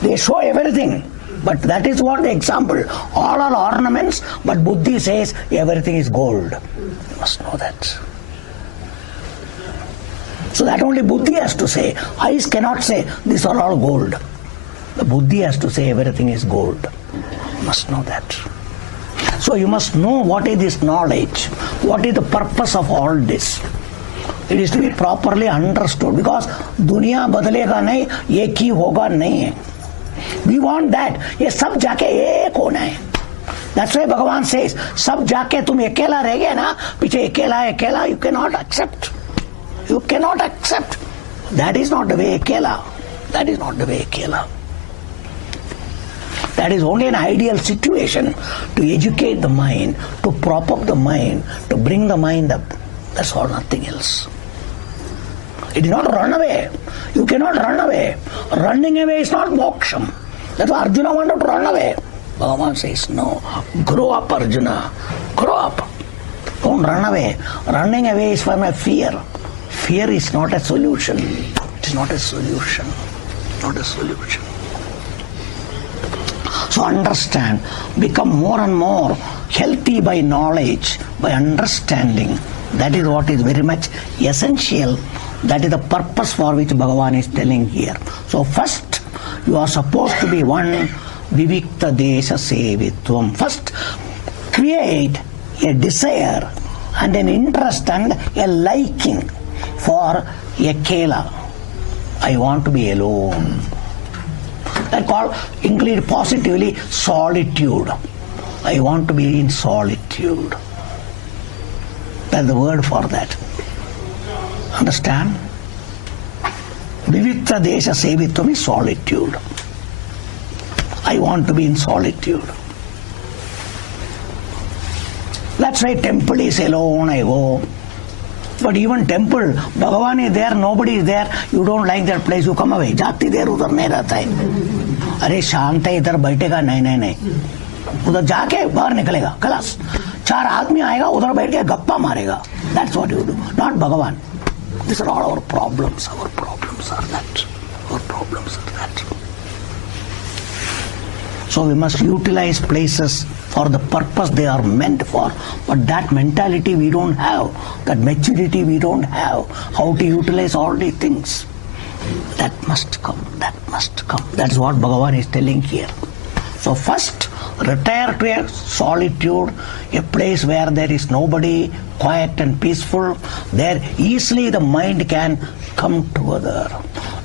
They show everything, but that is what the example. All are ornaments, but buddhi says everything is gold. You must know that. So that only buddhi has to say. Eyes cannot say these are all gold. The buddhi has to say everything is gold. You must know that. So you must know what is this knowledge, what is the purpose of all this. It is to be properly understood, because दुनिया बदलेगा नहीं, एक ही होगा नहीं है. We want that. ये सब जाके एक होना है. That's why भगवान says, सब जाके तुम अकेला रह गए ना, पीछे अकेला, you cannot accept. You cannot accept. That is not the way अकेला. That is not the way अकेला. That is only an ideal situation to educate the mind, to prop up the mind, to bring the mind up. That's all, nothing else. It is not run away. You cannot run away. Running away is not moksham. That's why Arjuna wanted to run away. Bhagavan says, no. Grow up, Arjuna. Grow up. Don't run away. Running away is for my fear. Fear is not a solution. It is not a solution. Not a solution. So understand, become more and more healthy by knowledge, by understanding. That is what is very much essential. That is the purpose for which Bhagavan is telling here. So first, you are supposed to be one vivikta desha sevitvam. First, create a desire and an interest and a liking for ekela. I want to be alone. That called English positively solitude. I want to be in solitude. That's the word for that. Understand? Vivikta desha sevitvam is solitude. I want to be in solitude. That's why temple is alone, I go. But even temple, Bhagavan is there, nobody is there, you don't like that place, you come away. Jati there, udhar nahi rehta hai. Arey शांत है इधर बैठेगा नहीं उधर जाके बाहर निकलेगा खलास. चार आदमी आएगा उधर बैठ के गप्पा मारेगा. That's what you do, not Bhagavan. These are all our problems. Our problems are that. Our problems are that. So we must utilize places for the purpose they are meant for. But that mentality we don't have. That maturity we don't have. How to utilize all these things. That must come. That must come. That's what Bhagavan is telling here. So first, retire to a solitude, a place where there is nobody, quiet and peaceful. There easily the mind can come together.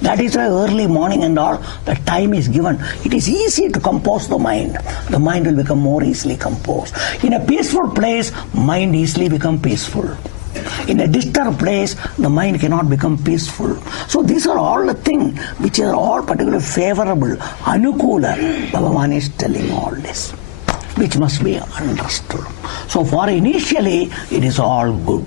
That is why early morning and all, the time is given. It is easy to compose the mind. The mind will become more easily composed. In a peaceful place, mind easily become peaceful. In a disturbed place, the mind cannot become peaceful. So these are all the things which are all particularly favorable. Anukula, Bhagavan is telling all this, which must be understood. So for initially, it is all good.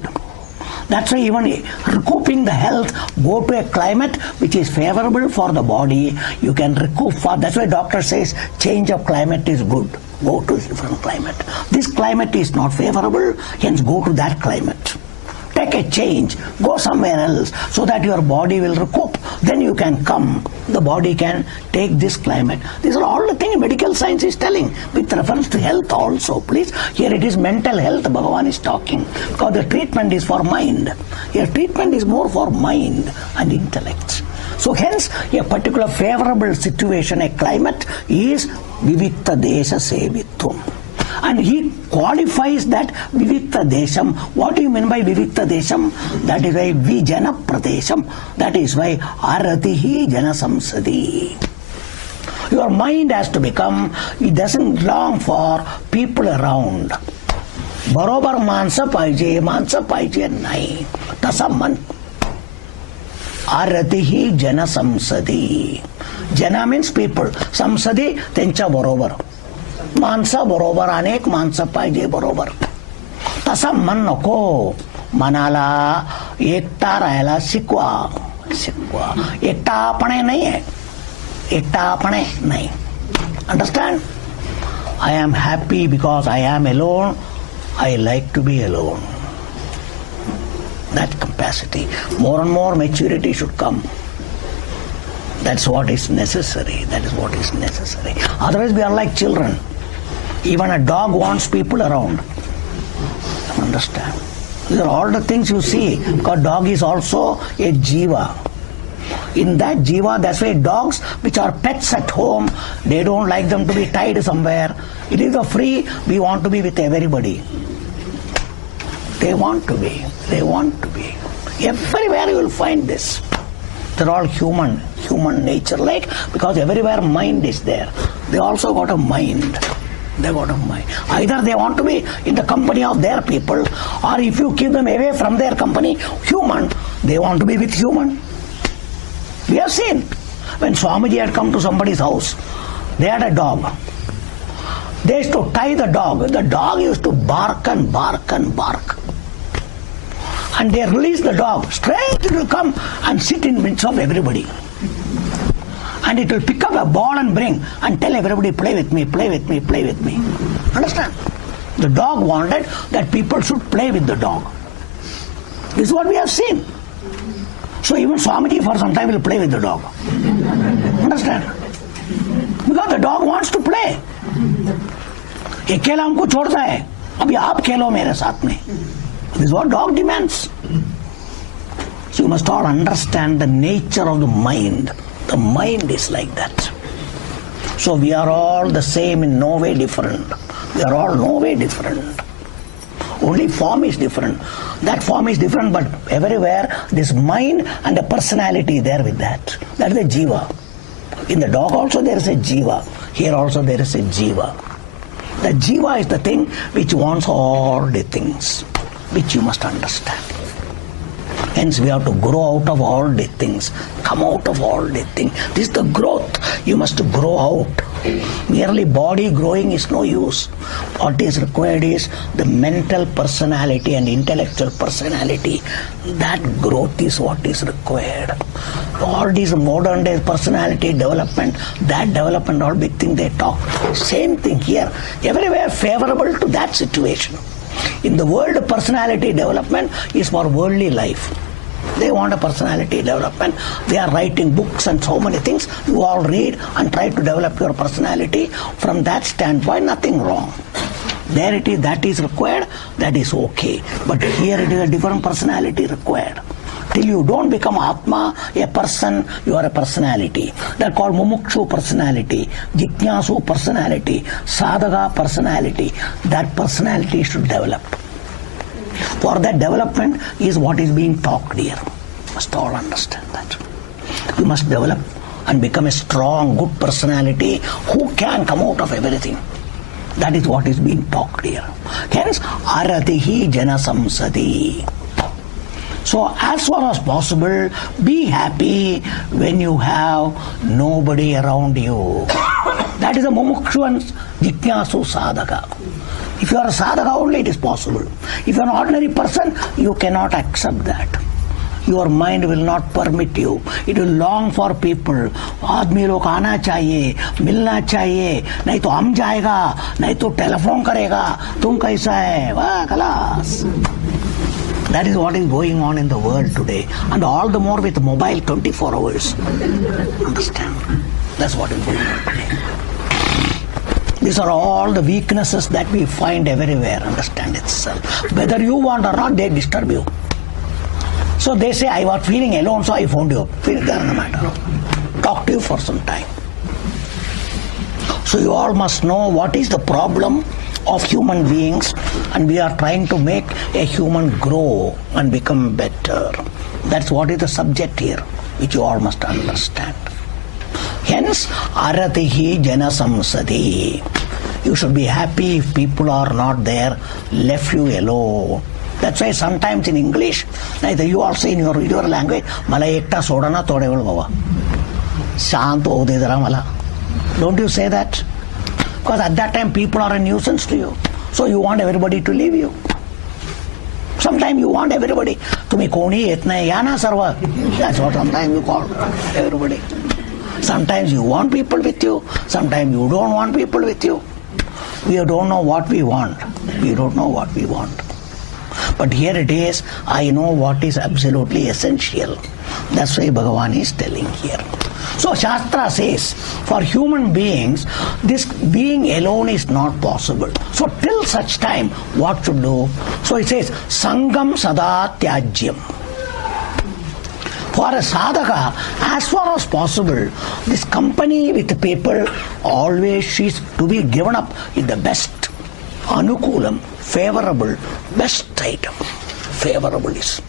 That's why even recouping the health, go to a climate which is favorable for the body, you can recoup for. That's why doctor says change of climate is good. Go to a different climate. This climate is not favorable, hence go to that climate. Take a change, go somewhere else so that your body will recoup. Then you can come, the body can take this climate. These are all the things medical science is telling with reference to health also. Please, here it is mental health Bhagavan is talking, because the treatment is for mind. Here treatment is more for mind and intellect. So hence a particular favorable situation, a climate is vivikta desha sevitvam. And he qualifies that vivikta desham. What do you mean by vivikta desham? That is why vijana pradesham. That is why aratihi jana samsadi. Your mind has to become, it doesn't long for people around. Barobar mansa paije nahi. Tasam man. Aratihi jana samsadi. Jana means people. Samsadi tencha barobar. माणसा बरोबर अनेक माणसं पाहिजे बरोबर. तसा मन नको. मनाला एकटा राहायला शिकवा. एकटापणे नाही आहे. एकटापणे नाही. Understand? I am happy because I am alone. I like to be alone. That capacity. More and more maturity should come. That's what is necessary. That is what is necessary. Otherwise we are like children. Even a dog wants people around. Understand? These are all the things you see, because dog is also a jiva. In that jiva, that's why dogs which are pets at home, they don't like them to be tied somewhere. It is a free, we want to be with everybody. They want to be. Everywhere you will find this. They're all human nature like, because everywhere mind is there. They also got a mind. Either they want to be in the company of their people, or if you keep them away from their company, human, they want to be with human. We have seen when Swamiji had come to somebody's house, they had a dog. They used to tie the dog. The dog used to bark and bark and bark. And they released the dog. Straight it will come and sit in midst of everybody. And it will pick up a ball and bring and tell everybody, play with me, play with me, play with me. Understand? The dog wanted that people should play with the dog. This is what we have seen. So even Swamiji for some time will play with the dog. Understand? Because the dog wants to play. अकेला हमको छोड़ता है, अभी आप खेलो मेरे साथ में. This is what dog demands. So you must all understand the nature of the mind. The mind is like that. So we are all the same, in no way different. We are all no way different. Only form is different. That form is different, but everywhere this mind and the personality there with that. That is the jiva. In the dog also there is a jiva. Here also there is a jiva. The jiva is the thing which wants all the things, which you must understand. Hence we have to grow out of all the things, come out of all the things. This is the growth. You must grow out. Merely body growing is no use. What is required is the mental personality and intellectual personality. That growth is what is required. All these modern day personality development, that development, all big thing they talk. Same thing here. Everywhere favorable to that situation. In the world, personality development is for worldly life. They want a personality development. They are writing books and so many things. You all read and try to develop your personality. From that standpoint, nothing wrong. There it is, that is required, that is okay. But here it is a different personality required. Till you don't become Atma, a person, you are a personality. They are called Mumukshu personality, Jitnyasu personality, Sadhaka personality. That personality should develop. For that development is what is being talked here. You must all understand that. You must develop and become a strong, good personality who can come out of everything. That is what is being talked here. Hence, Aratihi Jana Samsadi. So as far as possible, be happy when you have nobody around you. That is a mumukshu and jitnyasu sadhaka. If you are a sadhaka only, it is possible. If you are an ordinary person, you cannot accept that. Your mind will not permit you. It will long for people. आदमी लोग आना चाहिए, मिलना चाहिए, नहीं तो हम जाएगा, नहीं तो टेलीफोन करेगा, तुम कैसा है, वाह खलास. That is what is going on in the world today. And all the more with mobile 24 hours. Understand? That's what is going on today. These are all the weaknesses that we find everywhere. Understand itself. Whether you want or not, they disturb you. So they say, I was feeling alone, so I found you. It doesn't matter. Talk to you for some time. So you all must know what is the problem of human beings, and we are trying to make a human grow and become better. That's what is the subject here, which you all must understand. Hence, aratihi jana samsadi. You should be happy if people are not there, left you alone. That's why sometimes in English, neither you also in your language, mala ekta sodana todevul baba. Shant ode dara mala. Don't you say that? Because at that time people are a nuisance to you. So you want everybody to leave you. Sometimes you want everybody. Tumi koni etna yana sarva. That's what sometimes you call everybody. Sometimes you want people with you. Sometimes you don't want people with you. We don't know what we want. We don't know what we want. But here it is, I know what is absolutely essential. That's why Bhagavan is telling here. So Shastra says, for human beings, this being alone is not possible. So till such time, what to do? So it says, Sangam Sada Tyajyam. For a sadhaka, as far as possible, this company with people always is to be given up in the best, anukulam, favorable, best item. Favorable is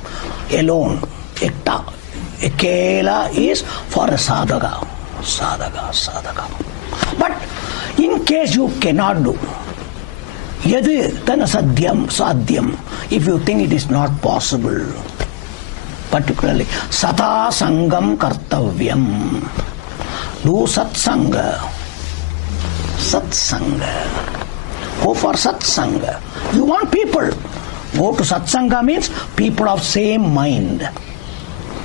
alone, ekta. Ekela is for a sadhaka. Sadhaka. But in case you cannot do, yadi tana sadhyam, if you think it is not possible, particularly sata sangam kartavyam, do satsanga. Go for satsanga. You want people, go to satsanga means people of same mind.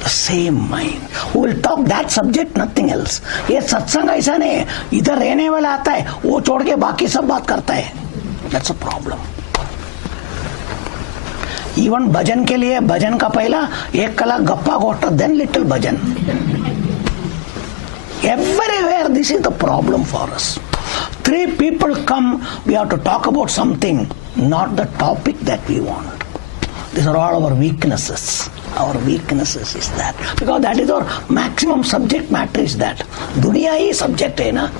The same mind who will talk that subject, nothing else. ये सत्संग ऐसा नहीं है, इधर रहने वाला आता है, वो छोड़ के बाकी सब बात करता है. That's a problem. Even भजन के लिए भजन का पहला 1 कलाक गप्पा गोष्ठ, then little bhajan. Everywhere this is the problem for us. 3 people come, we have to talk about something, not the topic that we want. These are all our weaknesses. Our weaknesses is that. Because that is our maximum subject matter is that. दुनिया ही subject है ना.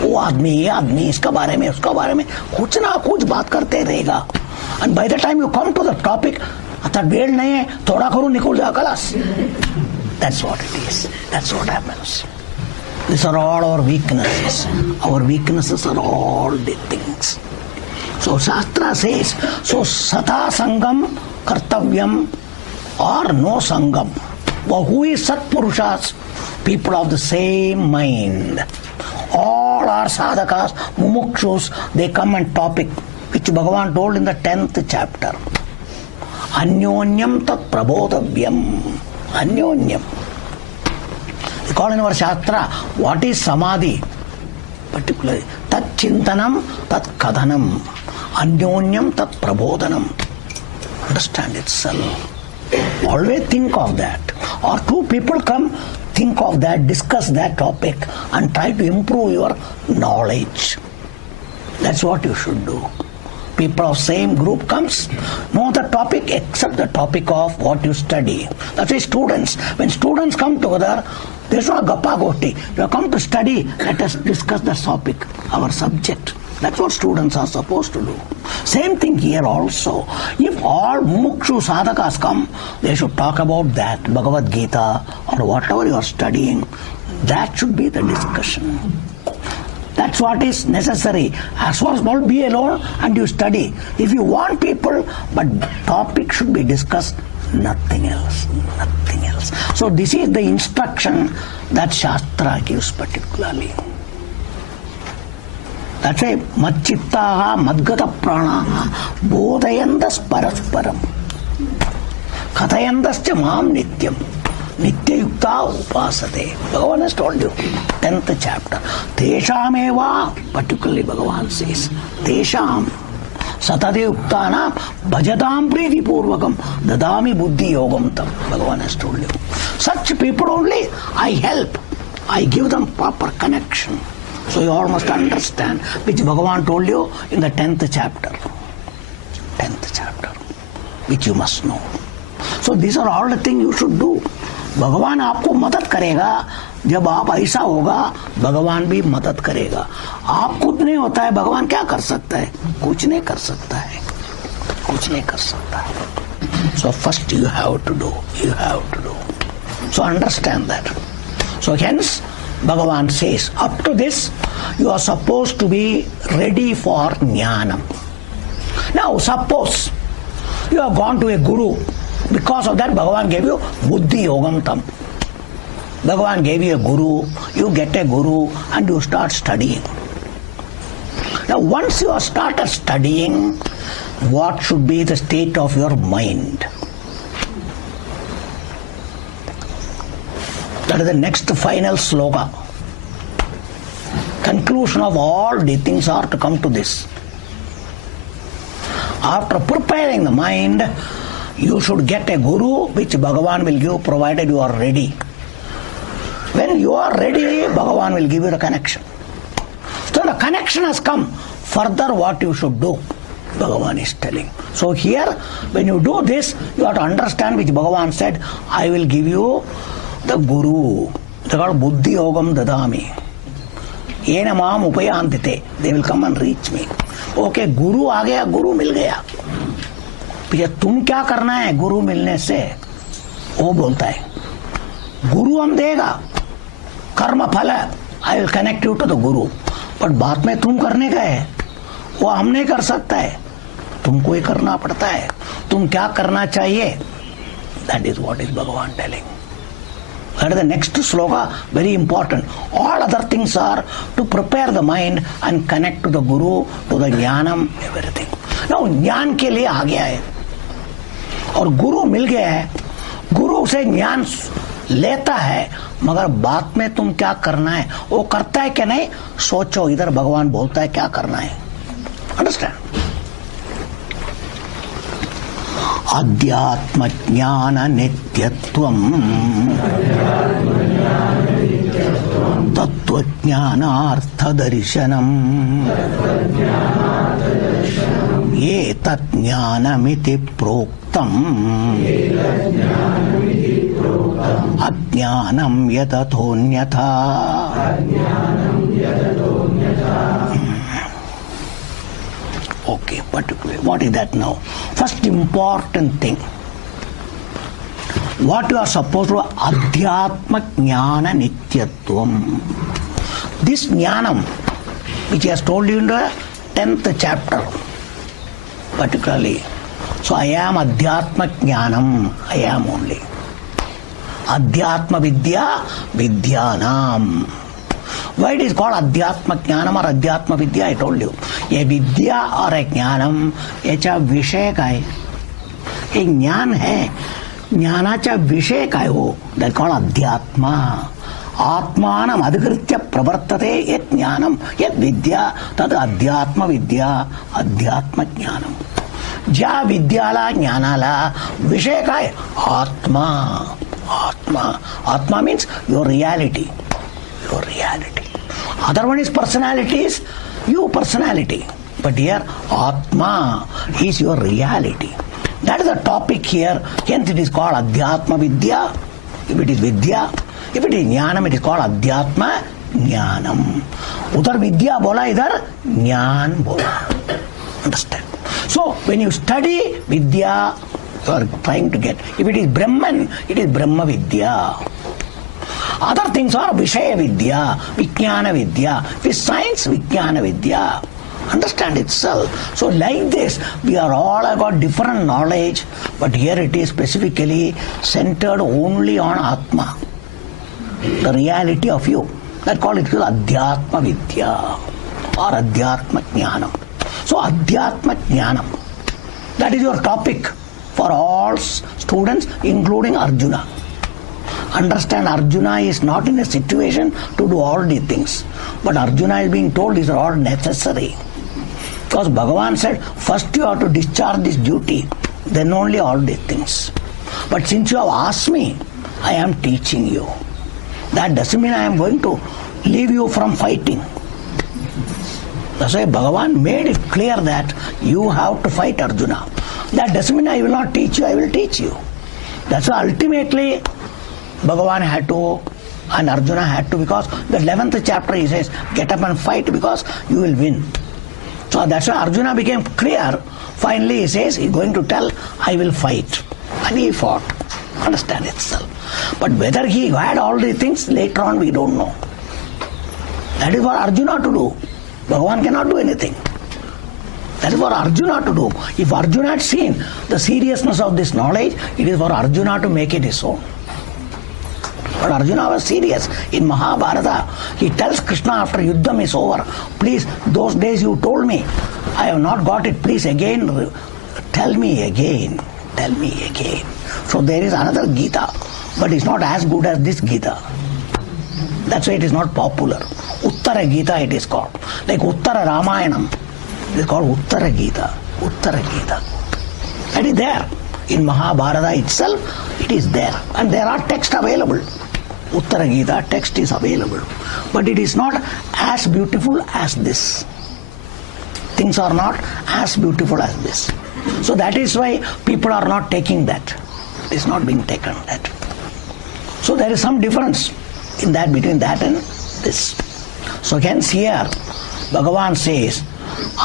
वो आदमी, ये आदमी, इसका बारे में, उसका बारे में, कुछ ना कुछ बात करते रहेगा. And by the time you come to the topic, आता डेढ़ नहीं है, थोड़ा करूँ निकल जा खलास. That's what it is. That's what happens. These are all our weaknesses. Our weaknesses are all the things. So Shastra says, so Sata Sangam Kartavyam or no Sangam. Well, who is Sat Purushas? People of the same mind. All are sadhakas, mumukshus, they come and topic, which Bhagavan told in the 10th chapter. Anyonyam tat prabodhavyam. Anyonyam. We call in our Shastra, what is Samadhi? Particularly, tat chintanam, tat kadhanam. Anyonyam tat prabodhanam. Understand itself. Always think of that. Or 2 people come, think of that, discuss that topic and try to improve your knowledge. That's what you should do. People of same group comes, know the topic except the topic of what you study. That's why students, when students come together, there's no gappa goti. You have come to study, let us discuss the topic, our subject. That's what students are supposed to do. Same thing here also. If all mukshu sadhakas come, they should talk about that, Bhagavad Gita or whatever you are studying. That should be the discussion. That's what is necessary. As far as not be alone and you study. If you want people, but topic should be discussed, nothing else. Nothing else. So this is the instruction that Shastra gives particularly. That's why Madchittaha Madgata Pranaha Bodhayandas Parasparam Kathayandas Mam Nityam Nitya Yukta Upasate. Bhagavan has told you, 10th chapter. Teshameva, particularly Bhagavan says, Tesham Satade Yuktana Bhajatam Priti Purvakam Dadami Buddhi Yogam Tam. Bhagavan has told you. Such people only I help. I give them proper connection. So you all must understand, which Bhagavan told you in the 10th chapter. 10th chapter, which you must know. So these are all the things you should do. भगवान आपको मदद करेगा, जब आप ऐसा होगा भगवान भी मदद करेगा. आप खुद नहीं होता है, भगवान क्या कर सकता है? कुछ नहीं कर सकता है, कुछ नहीं कर सकता है. So first you have to do. So understand that. So hence Bhagavan says, up to this, you are supposed to be ready for jnanam. Now, suppose you have gone to a guru. Because of that, Bhagavan gave you buddhi yogam tam. Bhagavan gave you a guru, you get a guru, and you start studying. Now, once you have started studying, what should be the state of your mind? That is the next final sloka. Conclusion of all the things are to come to this. After preparing the mind, you should get a guru which Bhagavan will give provided you are ready. When you are ready, Bhagavan will give you the connection. So the connection has come. Further what you should do, Bhagavan is telling. So here, when you do this, you have to understand which Bhagavan said, I will give you the Guru. They call Buddhi Yogam Dadami. Yena Maam Upayantite. They will come and reach me. Okay, Guru आ गया, Guru मिल गया. भैया तुम क्या करना है गुरु मिलने से? वो बोलता है गुरु हम देगा, कर्म फल, I will connect you to the guru, but बात में तुम करने का है, वो हम नहीं कर सकता है, तुमको ही करना पड़ता है. तुम क्या करना चाहिए? दैट इज व्हाट इज भगवान telling. That is the next sloka, very important. All other things are to prepare the mind and connect to the Guru, to the Jnanam, everything. Now, ज्ञान के लिए आ गया है और गुरु मिल गया है. गुरु से ज्ञान लेता है, मगर बात में तुम क्या करना है वो करता है क्या नहीं, सोचो. इधर भगवान बोलता है क्या करना है. अंडरस्टैंड? अध्यात्म ज्ञान नित्यत्वम तत्वज्ञानार्थ दर्शनम ये तज्ञानमिति प्रोक्तम अज्ञानम यतथोन्यथा. Okay, particularly. What is that now? First important thing. What you are supposed to Adhyatma Jnana Nityatvam. This Jnanam, which he has told you in the 10th chapter, particularly. So I am Adhyatma Jnanam. I am only. Adhyatma Vidya Vidyanam. Why it is called Adhyatma Jnanam or Adhyatma Vidya? I told you. A Vidya or a Jnanam, याचा विषय का है. एक ज्ञान है, ज्ञानाचा विषय का है वो. That called Adhyatma. आत्मानम अधिकृत्य प्रवर्तते यत् ज्ञानम यत् विद्या तद अध्यात्म विद्या अध्यात्म ज्ञानम. ज्या विद्याला ज्ञानाला विषय का है आत्मा. आत्मा. आत्मा means your reality. Your reality. Other one is personalities, you personality. But here, Atma is your reality. That is the topic here. Hence it is called Adhyatma Vidya. If it is Vidya, if it is Jnanam, it is called Adhyatma Jnanam. Udhar Vidya bola, idhar Jnan bola. Understand? So, when you study Vidya, you are trying to get. If it is Brahman, it is Brahma Vidya. Other things are Vishaya Vidya, Vijnana Vidya. With science, Vijnana Vidya. Understand itself. So like this, we are all got different knowledge, but here it is specifically centered only on Atma, the reality of you. That called it Adhyatma Vidya or Adhyatma Jnanam. So Adhyatma Jnanam, that is your topic for all students, including Arjuna. Understand, Arjuna is not in a situation to do all these things. But Arjuna is being told these are all necessary. Because Bhagavan said, first you have to discharge this duty, then only all these things. But since you have asked me, I am teaching you. That doesn't mean I am going to leave you from fighting. That's why Bhagavan made it clear that you have to fight Arjuna. That doesn't mean I will not teach you, I will teach you. That's why ultimately Bhagavan had to and Arjuna had to, because the 11th chapter he says, get up and fight because you will win. So that's why Arjuna became clear. Finally he says, he's going to tell, I will fight. And he fought. Understand itself. But whether he had all these things, later on we don't know. That is for Arjuna to do. Bhagavan cannot do anything. That is for Arjuna to do. If Arjuna had seen the seriousness of this knowledge, it is for Arjuna to make it his own. But Arjuna was serious. In Mahabharata, he tells Krishna after Yuddham is over, please, those days you told me, I have not got it, please again, tell me again. Tell me again. So there is another Gita, but it's not as good as this Gita. That's why it is not popular. Uttara Gita it is called. Like Uttara Ramayanam. It is called Uttara Gita. Uttara Gita. That is there. In Mahabharata itself, it is there. And there are texts available. Uttara Gita text is available. But it is not as beautiful as this. Things are not as beautiful as this. So that is why people are not taking that. It is not being taken that. So there is some difference in that, between that and this. So hence here Bhagavan says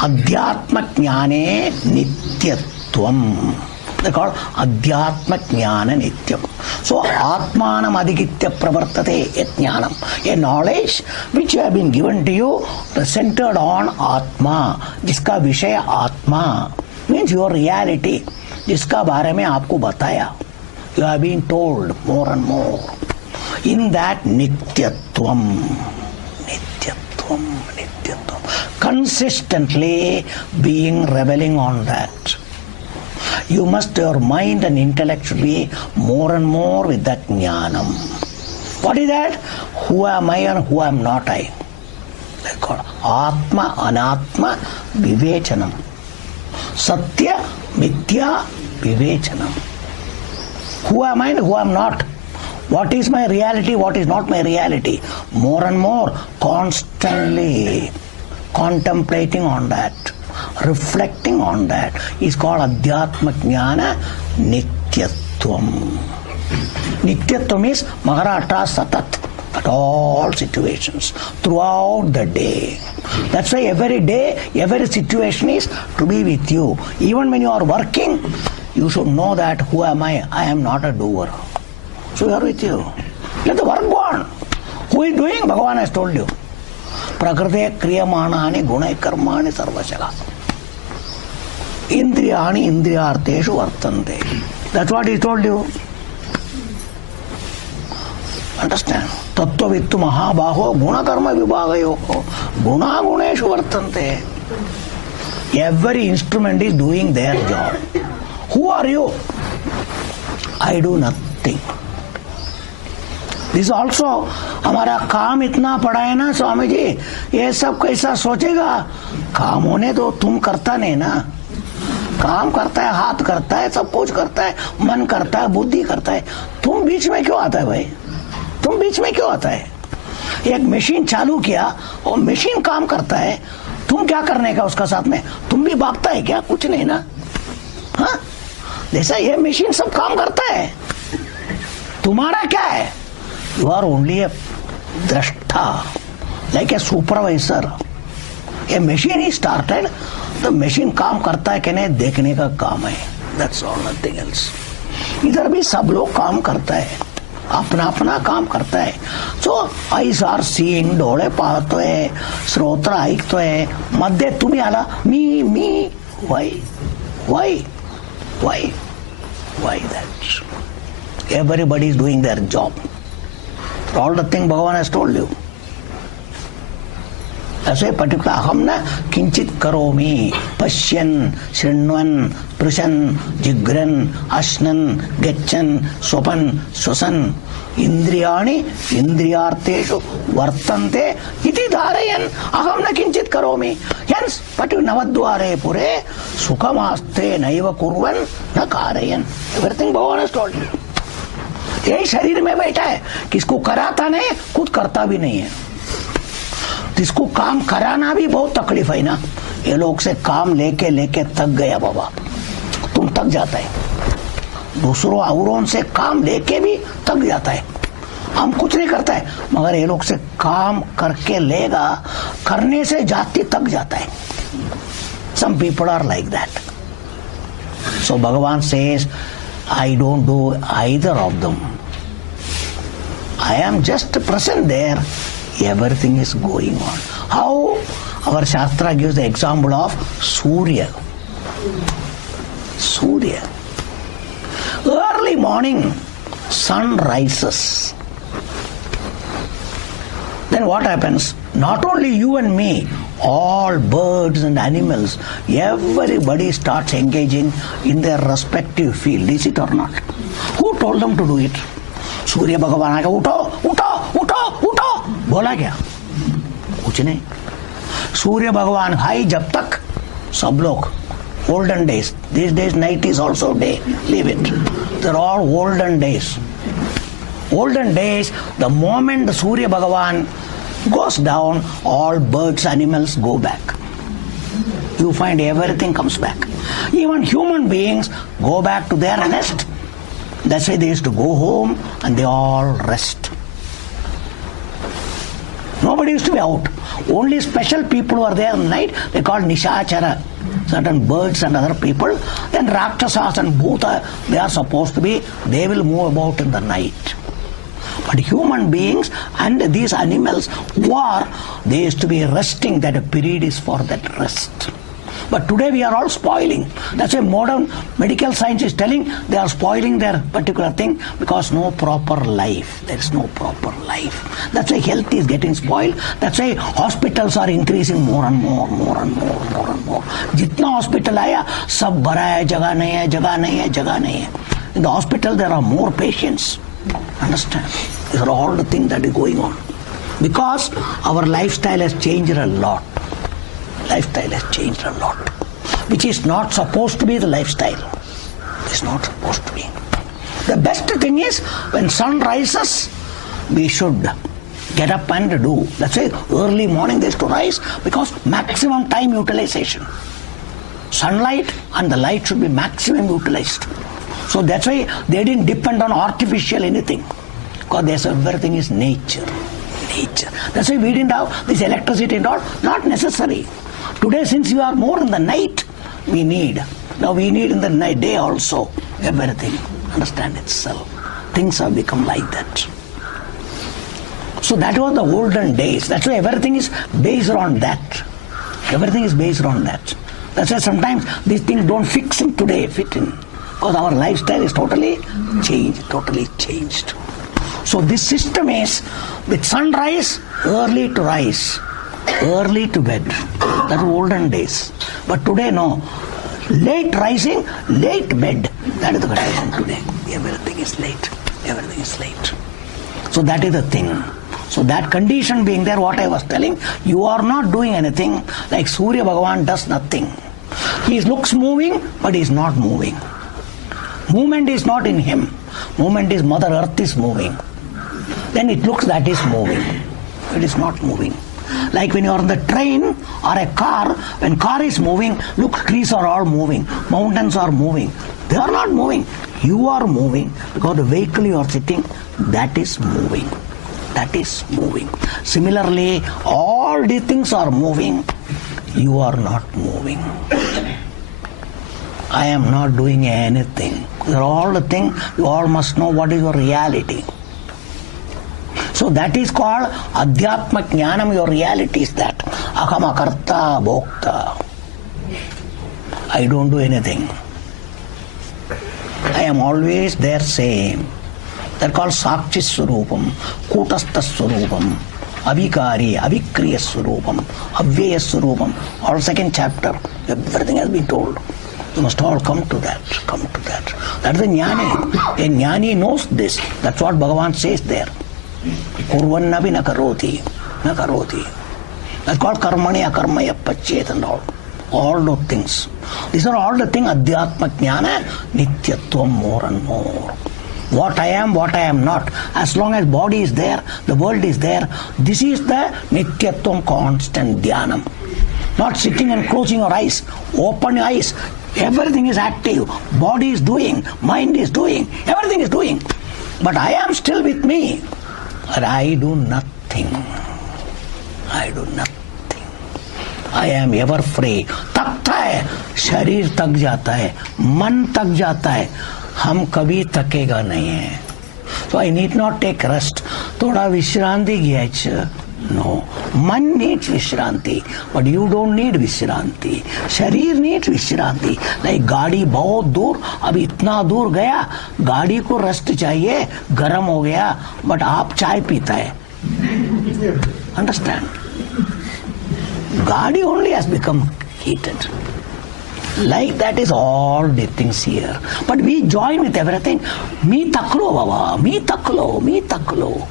Adhyatma Jnane Nityatvam. They call Adhyatma Jnana Nityam. So Atmanam Adhikitya Pravartate Yat Jnanam. A knowledge which have been given to you centered on Atma, जिसका विषय आत्मा, means your reality, जिसका बारे में आपको बताया. You have been told more and more. In that Nityatvam, consistently being reveling on that. You must, your mind and intellect should be more and more with that jnanam. What is that? Who am I and who am not I? That's called Atma Anatma Vivechanam. Satya Mithya Vivechanam. Who am I and who am not? What is my reality, what is not my reality? More and more, constantly contemplating on that, reflecting on that is called Adhyatma Jnana Nityatvam. Nityatvam is Maharata Satat at all situations, throughout the day. That's why every day, every situation is to be with you. Even when you are working, you should know that who am I? I am not a doer. So we are with you. Let the work go on. Who is doing? Bhagavan has told you. Prakrite kriyamanani gunai karmani sarvashaga. Indriyani indriyarteshu vartante. That's what he told you. Understand? Tattva vittu mahabaho guna karma vibhagayo guna guneshu vartante. Every instrument is doing their job. Who are you? I do nothing. This also, हमारा काम इतना पड़ा है ना स्वामी जी, ये सब कैसा सोचेगा? काम होने दो, तुम करता नहीं ना. काम करता है, हाथ करता है, सब कुछ करता है, मन करता है, बुद्धि करता है. तुम बीच में क्यों आता है भाई? तुम बीच में क्यों आता है? एक मशीन चालू किया और मशीन काम करता है, तुम क्या करने का उसका साथ में? तुम भी भागता है क्या? कुछ नहीं ना. हाँ, जैसा ये मशीन सब काम करता है, तुम्हारा क्या है? You are only a drashta, like a supervisor. A machine is started, the machine काम करता है कि नहीं देखने का काम है. That's all, nothing else. इधर भी सब लोग काम करता है, अपना अपना काम करता है. So eyes are seeing, डोळे पाहतोय, श्रोत्र ऐकतोय, मध्ये तुम्ही आला, मी, why that? Everybody is doing their job. All the thing Bhagavan has told you. That's why particular aham na kinchit karomi, pashyan, shrinvan, prishan, jigran, ashnan, gachan, sopan, swasan, indriyani, indriyarteshu, vartante, iti dharayan, aham na kinchit karomi. Hence, particular navadware pure, sukhamaste naiva kurvan, na karayan. Everything Bhagavan has told you. यही शरीर में बैठा है, किसको कराता नहीं, खुद करता भी नहीं है. जिसको काम कराना भी बहुत तकलीफ है ना. ये लोग से काम लेके थक गया बाबा. तुम थक जाता है, दूसरों औरों से काम लेके भी थक जाता है. हम कुछ नहीं करता है, मगर ये लोग से काम करके लेगा, करने से जाति थक जाता है. Some people are like that. So Bhagavan says, I don't do either of them. I am just present there. Everything is going on. How? Our Shastra gives the example of Surya. Early morning, sun rises. Then what happens? Not only you and me, all birds and animals, everybody starts engaging in their respective field. Is it or not? Who told them to do it? सूर्य भगवान आके उठो उठो उठो उठो बोला क्या? कुछ नहीं. सूर्य भगवान हाई जब तक सब लोग olden days. These days night is also day. Leave it. They're all olden days. Olden days, the moment the Surya Bhagavan goes down, all birds, animals go back. You find everything comes back. Even human beings go back to their nest. That's why they used to go home and they all rest. Nobody used to be out. Only special people were there in the night. They called Nishachara, certain birds and other people. Then Rakshasas and Bhuta, they are supposed to be, they will move about in the night. But human beings and these animals who are, they used to be resting, that a period is for that rest. But today we are all spoiling. That's why modern medical science is telling they are spoiling their particular thing because no proper life. There is no proper life. That's why health is getting spoiled. That's why hospitals are increasing more and more. Jitna hospital aaya, sab bhara hai, jagah nahi hai. In the hospital there are more patients. Understand? These are all the things that is going on. Because our lifestyle has changed a lot. Lifestyle has changed a lot, which is not supposed to be the lifestyle. It's not supposed to be. The best thing is when sun rises, we should get up and do. That's why early morning they used to rise, because maximum time utilization. Sunlight and the light should be maximum utilized. So that's why they didn't depend on artificial anything, because everything is nature. That's why we didn't have this electricity and all. Not necessary. Today, since we are more in the night, we need. Now we need in the night, day also, everything. Understand itself. Things have become like that. So that was the olden days. That's why everything is based on that. Everything is based on that. That's why sometimes these things don't fit in today. Because our lifestyle is totally changed. So this system is, with sunrise, early to rise, early to bed. That was olden days. But today, no. Late rising, late bed. That is the condition today. Everything is late. So that is the thing. So that condition being there, what I was telling, you are not doing anything. Like Surya Bhagavan does nothing. He looks moving, but he is not moving. Movement is not in him. Movement is Mother Earth is moving. Then it looks that is moving. It is not moving. Like when you are on the train or a car, when car is moving, look, trees are all moving, mountains are moving. They are not moving. You are moving, because the vehicle you are sitting, that is moving. That is moving. Similarly, all these things are moving. You are not moving. I am not doing anything. These are all the things. You all must know what is your reality. So that is called Adhyatma Jnanam. Your reality is that. Aham akarta bhokta. I don't do anything. I am always there same. They are called Sakshi Swarupam, Kutastha Swarupam, Avikari, Avikriya Swarupam, Avyaya Swarupam. All second chapter. Everything has been told. You must all come to that. That is a jnani. A jnani knows this. That's what Bhagavan says there. Kurvannavi na karoti. That's called karmani akarmaya pachet and all. All those things. These are all the things Adhyatma Jnana, Nityatvam more and more. What I am not. As long as body is there, the world is there, this is the Nityatvam constant Dhyanam. Not sitting and closing your eyes. Open your eyes. Everything is active. Body is doing. Mind is doing. Everything is doing. But I am still with me. But I do nothing. I am ever free. थकता है, शरीर थक जाता है, मन थक जाता है, हम कभी थकेगा नहीं है. So I need not take rest. थोड़ा विश्रांति घ्यायचं. No. Man needs Vishranti, but you don't need Vishranti. Sharir needs Vishranti. Like गाड़ी बहुत दूर, अब इतना दूर गया, गाड़ी को रेस्ट चाहिए, गर्म हो गया, but आप चाय पीता है. Understand? गाड़ी only has become heated. Like that is all the things here. But we join with everything. Me taklo baba, me taklo.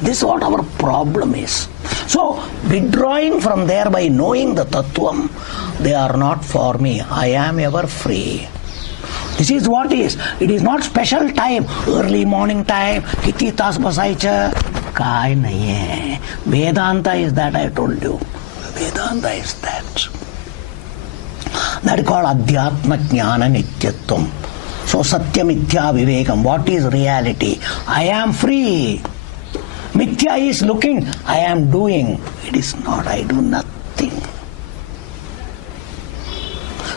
This is what our problem is. So, withdrawing from there by knowing the Tattvam, they are not for me. I am ever free. This is what is. It is not special time, early morning time, kiti tas basaicha. Kai nahi hai. Vedanta is that I told you. Vedanta is that. That is called Adhyatma Jnana Nityatvam. So Satya Mithya Vivekam. What is reality? I am free. Mithya is looking, I am doing. It is not, I do nothing.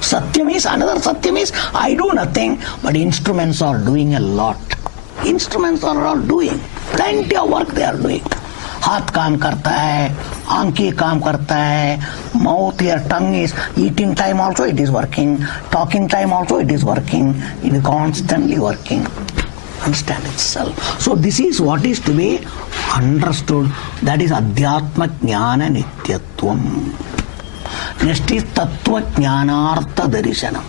Satyam is, another Satyam is, I do nothing, but instruments are doing a lot. Instruments are all doing. Plenty of work they are doing. हाथ काम करता है, आंखें काम करता है, mouth, your tongue is eating time also it is working, talking time also it is working, it is constantly working. Understand itself. So this is what is to be understood. That is Adhyatma Jnana Nityatvam. Next is Tattva Jnanartha Darishanam.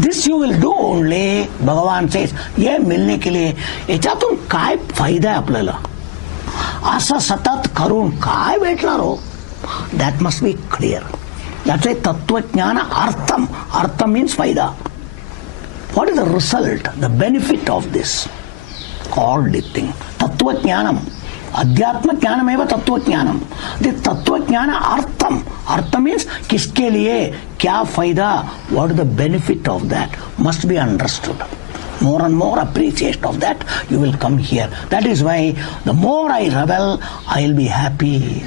This you will do only, Bhagavan says, ये मिलने के लिए याच्यातून काय फायदा आहे आपल्याला? असं सतत करून काय भेटणार हो? That must be clear. That's why Tattva-jnana Artham. Artham means faida. What is the result, the benefit of this? All the thing. Tattva-jnanam. Adhyatma-jnanam eva Tattva-jnanam. The Tattva-jnana Artham. Artham means kiske liye, kya faida, what is the benefit of that must be understood. More and more appreciation of that you will come here. That is why the more I revel, I will be happy,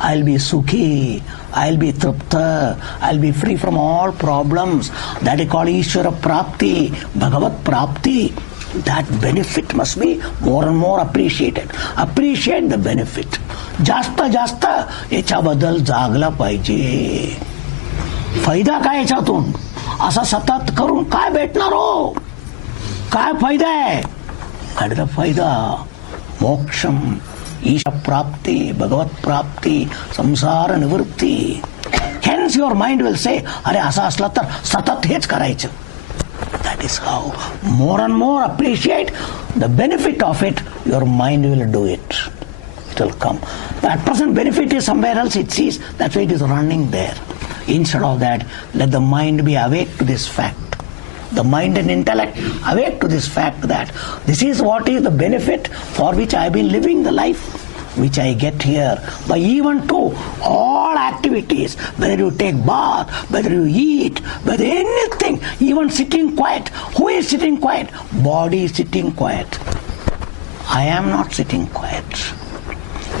I will be sukhi, I will be tripta, I will be free from all problems. That is called Ishvara Prapti, Bhagavat Prapti. That benefit must be more and more appreciated. Appreciate the benefit. Jasta jasta याच्याबद्दल जागला पाहिजे. फायदा काय याच्यातून? असा सतत करून काय भेटणार हो? काय फायदा आहे? गाडीला फायदा मोक्षम, ईश प्राप्ती, भगवत प्राप्ती, संसार निवृत्ती. Hence your mind will say, अरे असं असलं तर सतत हेच करायचं. That is how more and more appreciate the benefit of it, your mind will do it. It will come. At present benefit is somewhere else, it sees, that's why it is running there. Instead of that, let the mind be awake to this fact. The mind and intellect awake to this fact that this is what is the benefit for which I have been living the life which I get here by even to all activities, whether you take bath, whether you eat, whether anything, even sitting quiet. Who is sitting quiet? Body is sitting quiet. I am not sitting quiet.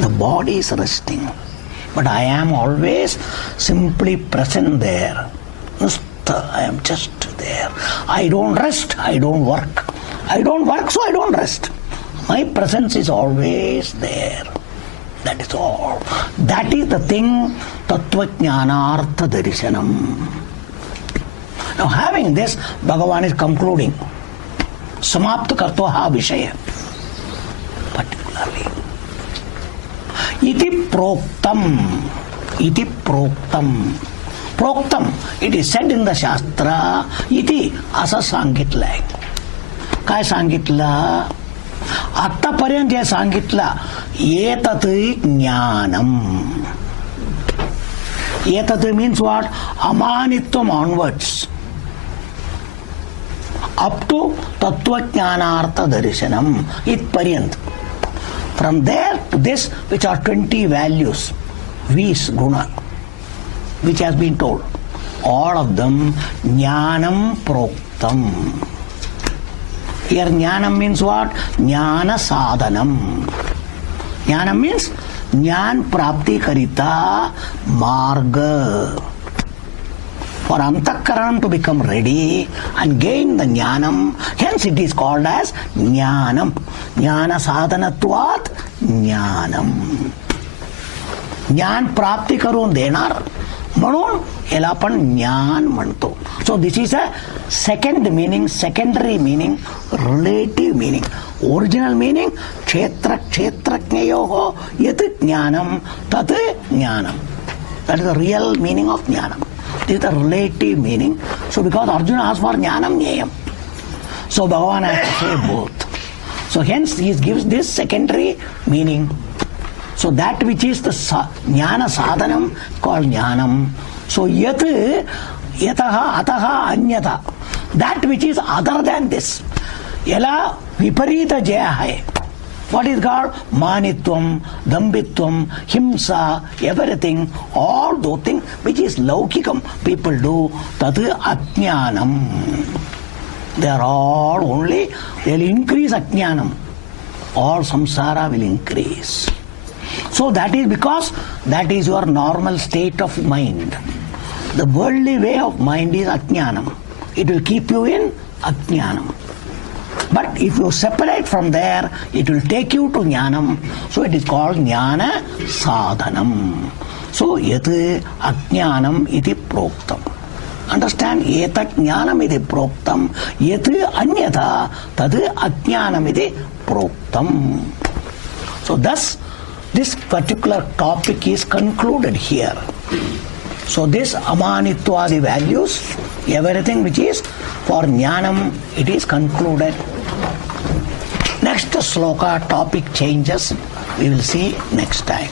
The body is resting. But I am always simply present there. I am just there. I don't rest, I don't work. I don't work, so I don't rest. My presence is always there. That is all. That is the thing, Tattva-jnanartha darishanam. Now having this, Bhagavan is concluding. Samapta kartoha vishaya. Particularly. Iti proktam. Iti proktam. Proktam, it is said in the Shastra, iti असं सांगितलंय. काय सांगितलं? आतापर्यंत हे सांगितलं एतत् ज्ञानम. एतत् means what? अमानित्वम onwards. Up to Tattva-jnanartha darishanam. Itpariyant. From there to this, which are 20 values, vis guna, which has been told. All of them jnanam proktam. Here jnanam means what? Jnana sadhanam. Jnanam means jnan prapti karita marga. For antakaranam to become ready and gain the jnanam, hence it is called as jnanam. Jnana sadhanatvat jnanam. ज्ञान प्राप्ती करून देणार म्हणून याला आपण ज्ञान म्हणतो. So this is a second meaning, secondary meaning, relative meaning. Original meaning क्षेत्र क्षेत्रज्ञयोः यत् ज्ञानम तत् ज्ञानम. That is the real meaning of jnanam. This is the relative meaning. So because Arjuna asked for jnanam jnayam, so Bhagavan has to say both. So hence he gives this secondary meaning. So that which is the jnana sadhanam called jnanam. So yat yataha ataha anyata. That which is other than this. Yala viparita jaya hai. What is called? Manitvam, dambitvam, himsa, everything, all those things which is laukikam people do, tat ajnanam. They are all only, they'll increase ajnanam. All samsara will increase. So that is because that is your normal state of mind. The worldly way of mind is ajnanam. It will keep you in ajnanam. But if you separate from there, it will take you to jnanam. So it is called jnana sadhanam. So yat ajnanam iti proktam. Understand? Etat jnanam iti proktam. Yat anyatha tad ajnanam iti proktam. So thus, this particular topic is concluded here. So this amanitwadi values, everything which is for jnanam, it is concluded. Next sloka topic changes. We will see next time.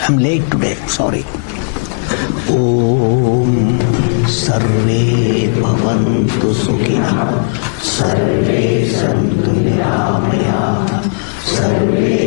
I am late today, sorry. Om Sarve Bhavantu Sukhina Sarve Santu Niramaya Sarve